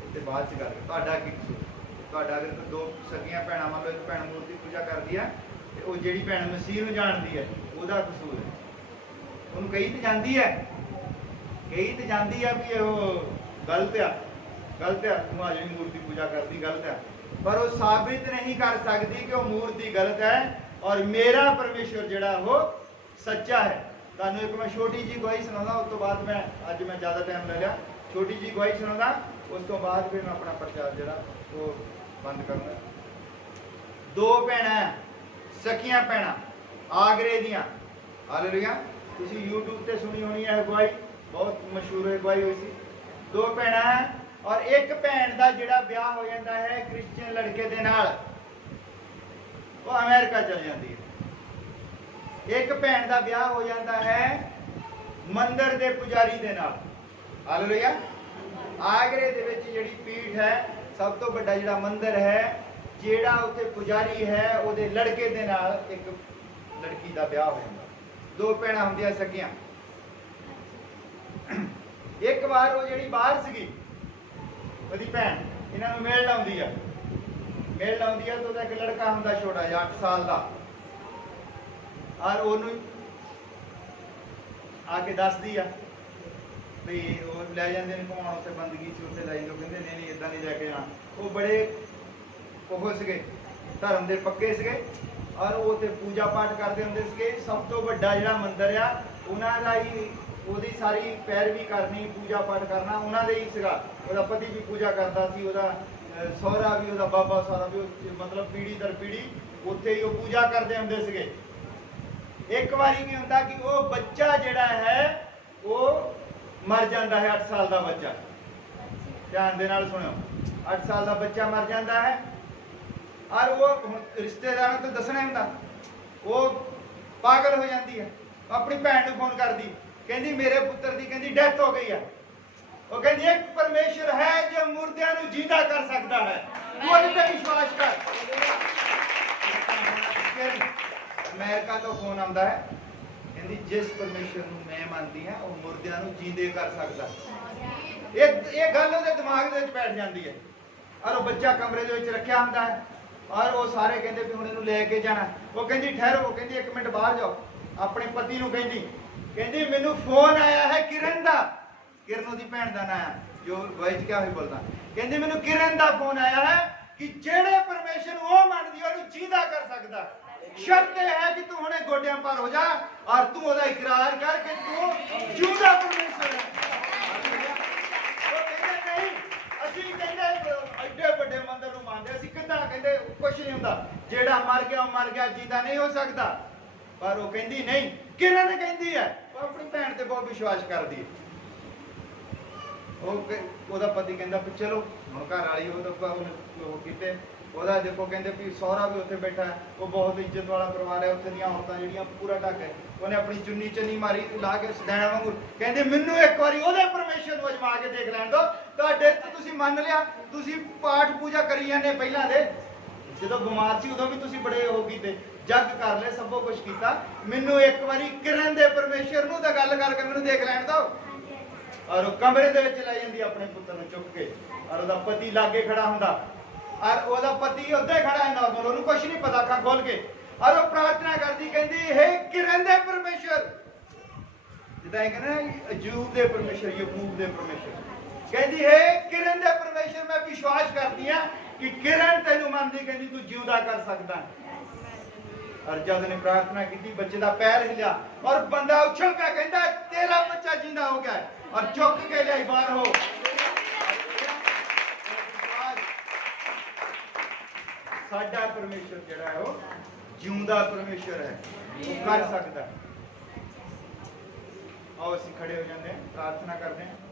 इत्थे बाद च गल, तुहाडा की कसूर? तुहाडा अगर कोई 2 सगियां भैणां, मान लो एक भैण मूर्ति पूजा करती है, तो वो जिहड़ी भैण मसीह नूं जानदी है उहदा कसूर है। उन्होंने कही तो जाती है, कही तो जाती है भी वो गलत आ, गलत है, तू आ जी मूर्ति पूजा करती गलत है, पर वो साबित नहीं कर सकती कि वो मूर्ति गलत है और मेरा परमेश्वर जिहड़ा वो सच्चा है। तुहानूं एक मैं छोटी जी गवाही सुणाउंदा, उस तो बाद मैं अज मैं ज़्यादा टाइम ले लिया, छोटी जी गवाही सुनादा, उस तो बाद फिर मैं अपना प्रचार जरा वो बंद करूँगा। दो भैणां सखियां भैणां आगरे दियां, हालेलुया, तुसीं यूट्यूब ते सुनी होनी है गवाही, बहुत मशहूर है गवाही हुई सी। दो भैणां है और एक भैन का जिहड़ा ब्याह हो जाता है क्रिश्चियन लड़के दे नाल, वो अमेरिका चल जाती है। एक भैन का ब्याह हो जाता है मंदिर के पुजारी दे नाल, हालेलुया। आगरे दे विच जिहड़ी पीठ है, सब तो बड़ा जिहड़ा मंदिर है, जिहड़ा उत्थे पुजारी है उहदे लड़के दे नाल एक लड़की का ब्याह हो जाता। दो भैणां हुंदियां सकियां। एक बार वो जिहड़ी बाहर सीगी ਉਹਦੀ ਭੈਣ ਇਹਨਾਂ ਨੂੰ ਮਿਲਣ ਆਉਂਦੀ ਆ, ਮਿਲਣ ਆਉਂਦੀ ਆ ਤਾਂ ਉਹਦਾ ਇੱਕ ਲੜਕਾ ਹੁੰਦਾ ਛੋਟਾ ਜਿਹਾ 8 ਸਾਲ ਦਾ, ਔਰ ਉਹਨੂੰ ਆ ਕੇ ਦੱਸਦੀ ਆ ਵੀ ਉਹ ਲੈ ਜਾਂਦੇ ਨੇ ਘੁਮਾਉਣ, ਉੱਥੇ ਬੰਦਗੀ ਸੀ ਉੱਥੇ ਲੈ ਜਾਂਦੇ, ਉਹ ਕਹਿੰਦੇ ਨਹੀਂ ਨਹੀਂ ਇਦਾਂ ਨਹੀਂ ਲੈ ਕੇ ਜਾਣਾ। ਉਹ ਬੜੇ ਉਹ ਸੀਗੇ ਧਰਮ ਦੇ ਪੱਕੇ ਸੀਗੇ ਔਰ ਉਹ ਉੱਥੇ ਪੂਜਾ ਪਾਠ ਕਰਦੇ ਹੁੰਦੇ ਸੀਗੇ। ਸਭ ਤੋਂ ਵੱਡਾ ਜਿਹੜਾ ਮੰਦਿਰ ਆ ਉਹਨਾਂ ਦਾ ਹੀ, ਉਹਦੀ ਸਾਰੀ ਪੈਰਵੀ ਕਰਨੀ, ਪੂਜਾ ਪਾਠ ਕਰਨਾ ਉਹਨਾਂ ਦੇ ਹੀ ਸੀਗਾ। ਉਹਦਾ ਪਤੀ ਵੀ ਪੂਜਾ ਕਰਦਾ ਸੀ, ਉਹਦਾ ਸਹੁਰਾ ਵੀ, ਉਹਦਾ ਬਾਬਾ ਸਹੁਰਾ ਵੀ, ਮਤਲਬ ਪੀੜੀ ਦਰ ਪੀੜੀ ਉੱਥੇ ਹੀ ਉਹ ਪੂਜਾ ਕਰਦੇ ਹੁੰਦੇ ਸੀਗੇ। ਇੱਕ ਵਾਰੀ ਕੀ ਹੁੰਦਾ ਕਿ ਉਹ ਬੱਚਾ ਜਿਹੜਾ ਹੈ ਉਹ ਮਰ ਜਾਂਦਾ ਹੈ, 8 ਸਾਲ ਦਾ ਬੱਚਾ। ਧਿਆਨ ਦੇ ਨਾਲ ਸੁਣਿਓ, 8 ਸਾਲ ਦਾ ਬੱਚਾ ਮਰ ਜਾਂਦਾ ਹੈ ਔਰ ਉਹ ਰਿਸ਼ਤੇਦਾਰਾਂ ਤੋਂ ਦੱਸਣਾ ਹੁੰਦਾ। ਉਹ ਪਾਗਲ ਹੋ ਜਾਂਦੀ ਹੈ, ਆਪਣੀ ਭੈਣ ਨੂੰ ਫੋਨ ਕਰਦੀ, ਕਹਿੰਦੀ ਮੇਰੇ ਪੁੱਤਰ ਦੀ ਕਹਿੰਦੀ ਡੈਥ ਹੋ ਗਈ ਆ। ਉਹ ਕਹਿੰਦੀ ਇੱਕ ਪਰਮੇਸ਼ਰ ਹੈ ਜੋ ਮੁਰਦਿਆਂ ਨੂੰ ਜਿੰਦਾ ਕਰ ਸਕਦਾ ਹੈ, ਤੂੰ ਉਹਦੇ ਤੇ ਵਿਸ਼ਵਾਸ ਕਰ। ਅਮਰੀਕਾ ਤੋਂ ਫੋਨ ਆਉਂਦਾ ਹੈ, ਕਹਿੰਦੀ ਜਿਸ ਪਰਮੇਸ਼ਰ ਨੂੰ ਮੈਂ ਮੰਨਦੀ ਹਾਂ ਉਹ ਮੁਰਦਿਆਂ ਨੂੰ ਜਿੰਦੇ ਕਰ ਸਕਦਾ। ਇਹ ਗੱਲ ਉਹਦੇ ਦਿਮਾਗ ਦੇ ਵਿੱਚ ਬੈਠ ਜਾਂਦੀ ਹੈ ਔਰ ਉਹ ਬੱਚਾ ਕਮਰੇ ਦੇ ਵਿੱਚ ਰੱਖਿਆ ਹੁੰਦਾ ਹੈ ਔਰ ਉਹ ਸਾਰੇ ਕਹਿੰਦੇ ਵੀ ਹੁਣ ਇਹਨੂੰ ਲੈ ਕੇ ਜਾਣਾ। ਉਹ ਕਹਿੰਦੀ ਠਹਿਰੋ, ਕਹਿੰਦੀ 1 ਮਿੰਟ ਬਾਹਰ ਜਾਓ। ਆਪਣੇ ਪਤੀ ਨੂੰ ਕਹਿੰਦੀ ਮੈਨੂੰ ਫੋਨ ਆਇਆ ਹੈ ਕਿਰਨ ਦਾ, ਕਿਰਨ ਉਹਦੀ ਭੈਣ ਦਾ ਨਾਂ ਹੈ ਜੋ ਗਵਾਹੀ ਚ ਕਿਹਾ ਹੋਈ ਬੋਲਦਾ। ਕਹਿੰਦੀ ਮੈਨੂੰ ਕਿਰਨ ਦਾ ਫੋਨ ਆਇਆ ਹੈ ਕਿ ਜਿਹੜੇ ਪਰਮੇਸ਼ਰ ਨੂੰ ਉਹ ਮੰਨਦੀ ਉਹਨੂੰ ਜਿੰਦਾ ਕਰ ਸਕਦਾ। ਸ਼ਰਤ ਇਹ ਹੈ ਕਿ ਤੂੰ ਹੁਣੇ ਗੋਡਿਆਂ ਪਰ ਹੋ ਜਾ ਔਰ ਤੂੰ ਉਹਦਾ ਇਕਰਾਰ ਕਰ ਕਿ ਤੂੰ ਜਿਉਂਦਾ ਪਰਮੇਸ਼ਰ ਹੈ। ਉਹ ਕਹਿੰਦੇ ਨਹੀਂ, ਅਸੀਂ ਕਹਿੰਦੇ ਐਡੇ ਵੱਡੇ ਮੰਦਰ ਨੂੰ ਮੰਨਦੇ, ਅਸੀਂ ਕਿੱਦਾਂ, ਕਹਿੰਦੇ ਕੁਛ ਨਹੀਂ ਹੁੰਦਾ, ਜਿਹੜਾ ਮਰ ਗਿਆ ਉਹ ਮਰ ਗਿਆ, ਜਿੰਦਾ ਨਹੀਂ ਹੋ ਸਕਦਾ। ਪਰ ਉਹ ਕਹਿੰਦੀ ਨਹੀਂ, ਕਿਰਨ ਕਹਿੰਦੀ ਹੈ, ਉਹ ਆਪਣੀ ਭੈਣ ਤੇ ਬਹੁਤ ਵਿਸ਼ਵਾਸ ਕਰਦੀ ਹੈ। ਉਹਦਾ ਪਤੀ ਕਹਿੰਦਾ ਵੀ ਚਲੋ ਹੁਣ ਘਰ ਵਾਲੀ ਉਹ ਕੀਤੇ, ਉਹਦਾ ਦੇਖੋ ਕਹਿੰਦੇ ਵੀ ਸਹੁਰਾ ਵੀ ਉੱਥੇ ਬੈਠਾ ਹੈ, ਉਹ ਬਹੁਤ ਇੱਜ਼ਤ ਵਾਲਾ ਪਰਿਵਾਰ ਹੈ, ਉੱਥੇ ਦੀਆਂ ਔਰਤਾਂ ਜਿਹੜੀਆਂ ਪੂਰਾ ਢੱਕ ਹੈ। ਉਹਨੇ ਆਪਣੀ ਚੁੰਨੀ ਚੰਨੀ ਮਾਰੀ ਲਾ ਕੇ ਸਦੈਣਾ ਵਾਂਗੂ, ਕਹਿੰਦੇ ਮੈਨੂੰ ਇੱਕ ਵਾਰੀ ਉਹਦੇ ਪਰਮੇਸ਼ਰ ਨੂੰ ਅਜਮਾ ਕੇ ਦੇਖ ਲੈਣ ਦਿਓ। ਤੁਹਾਡੇ ਤੇ ਤੁਸੀਂ ਮੰਨ ਲਿਆ, ਤੁਸੀਂ ਪਾਠ ਪੂਜਾ ਕਰੀ ਜਾਂਦੇ ਪਹਿਲਾਂ ਦੇ, ਜਦੋਂ ਬਿਮਾਰ ਸੀ ਉਦੋਂ ਵੀ ਤੁਸੀਂ ਬੜੇ ਉਹ ਕੀਤੇ, ਜੱਗ ਕਰ ਲਏ, ਸਭੋ ਕੁਝ ਕੀਤਾ, ਮੈਨੂੰ ਇੱਕ ਵਾਰੀ ਕਿਰਨ ਦੇ ਪਰਮੇਸ਼ਰ ਨੂੰ ਤਾਂ ਗੱਲ ਕਰਕੇ ਮੈਨੂੰ ਦੇਖ ਲੈਣ ਦਿਓ। ਔਰ ਉਹ ਕਮਰੇ ਦੇ ਵਿੱਚ ਲੈ ਜਾਂਦੀ ਆਪਣੇ ਪੁੱਤਰ ਨੂੰ ਚੁੱਕ ਕੇ ਔਰ ਉਹਦਾ ਪਤੀ ਲਾਗੇ ਖੜਾ ਹੁੰਦਾ ਔਰ ਉਹਦਾ ਪਤੀ ਉੱਧੇ ਖੜਾ ਹੈ ਨਾਰਮਲ, ਉਹਨੂੰ ਕੁਝ ਨਹੀਂ ਪਤਾ, ਅੱਖਾਂ ਖੋਲ ਕੇ, ਔਰ ਉਹ ਪ੍ਰਾਰਥਨਾ ਕਰਦੀ, ਕਹਿੰਦੀ ਹੇ ਕਿਰਨ ਦੇ ਪਰਮੇਸ਼ਰ, ਜਿੱਦਾਂ ਇਹ ਕਹਿੰਦੇ ਅਯੂਬ ਦੇ ਪਰਮੇਸ਼ਰ, ਯਕੂਬ ਦੇ ਪਰਮੇਸ਼ਰ, ਕਹਿੰਦੀ ਹੇ ਕਿਰਨ ਦੇ ਪਰਮੇਸ਼ਰ, ਮੈਂ ਵਿਸ਼ਵਾਸ ਕਰਦੀ ਹਾਂ ਕਿ ਕਿਰਨ ਤੈਨੂੰ ਮੰਨਦੀ, ਕਹਿੰਦੀ ਤੂੰ ਜਿਉਂਦਾ ਕਰ ਸਕਦਾ। ਔਰ ਜਦ ਉਹਨੇ ਪ੍ਰਾਰਥਨਾ ਕੀਤੀ, ਬੱਚੇ ਦਾ ਪੈਰ ਹਿਲਿਆ ਔਰ ਬੰਦਾ ਉਛਲ ਪਿਆ, ਕਹਿੰਦਾ ਤੇਰਾ ਬੱਚਾ ਜਿੰਦਾ ਹੋ ਗਿਆ ਔਰ ਚੁੱਕ ਕੇ ਲਿਆਈ ਬਾਹਰ। ਹੋ ਸਾਡਾ ਪਰਮੇਸ਼ਰ ਜਿਹੜਾ ਹੈ ਉਹ ਜਿਉਂਦਾ ਪਰਮੇਸ਼ਰ ਹੈ, ਉਹ ਕਰ ਸਕਦਾ। ਆਓ ਅਸੀਂ ਖੜੇ ਹੋ ਜਾਂਦੇ ਹਾਂ, ਪ੍ਰਾਰਥਨਾ ਕਰਦੇ ਹਾਂ।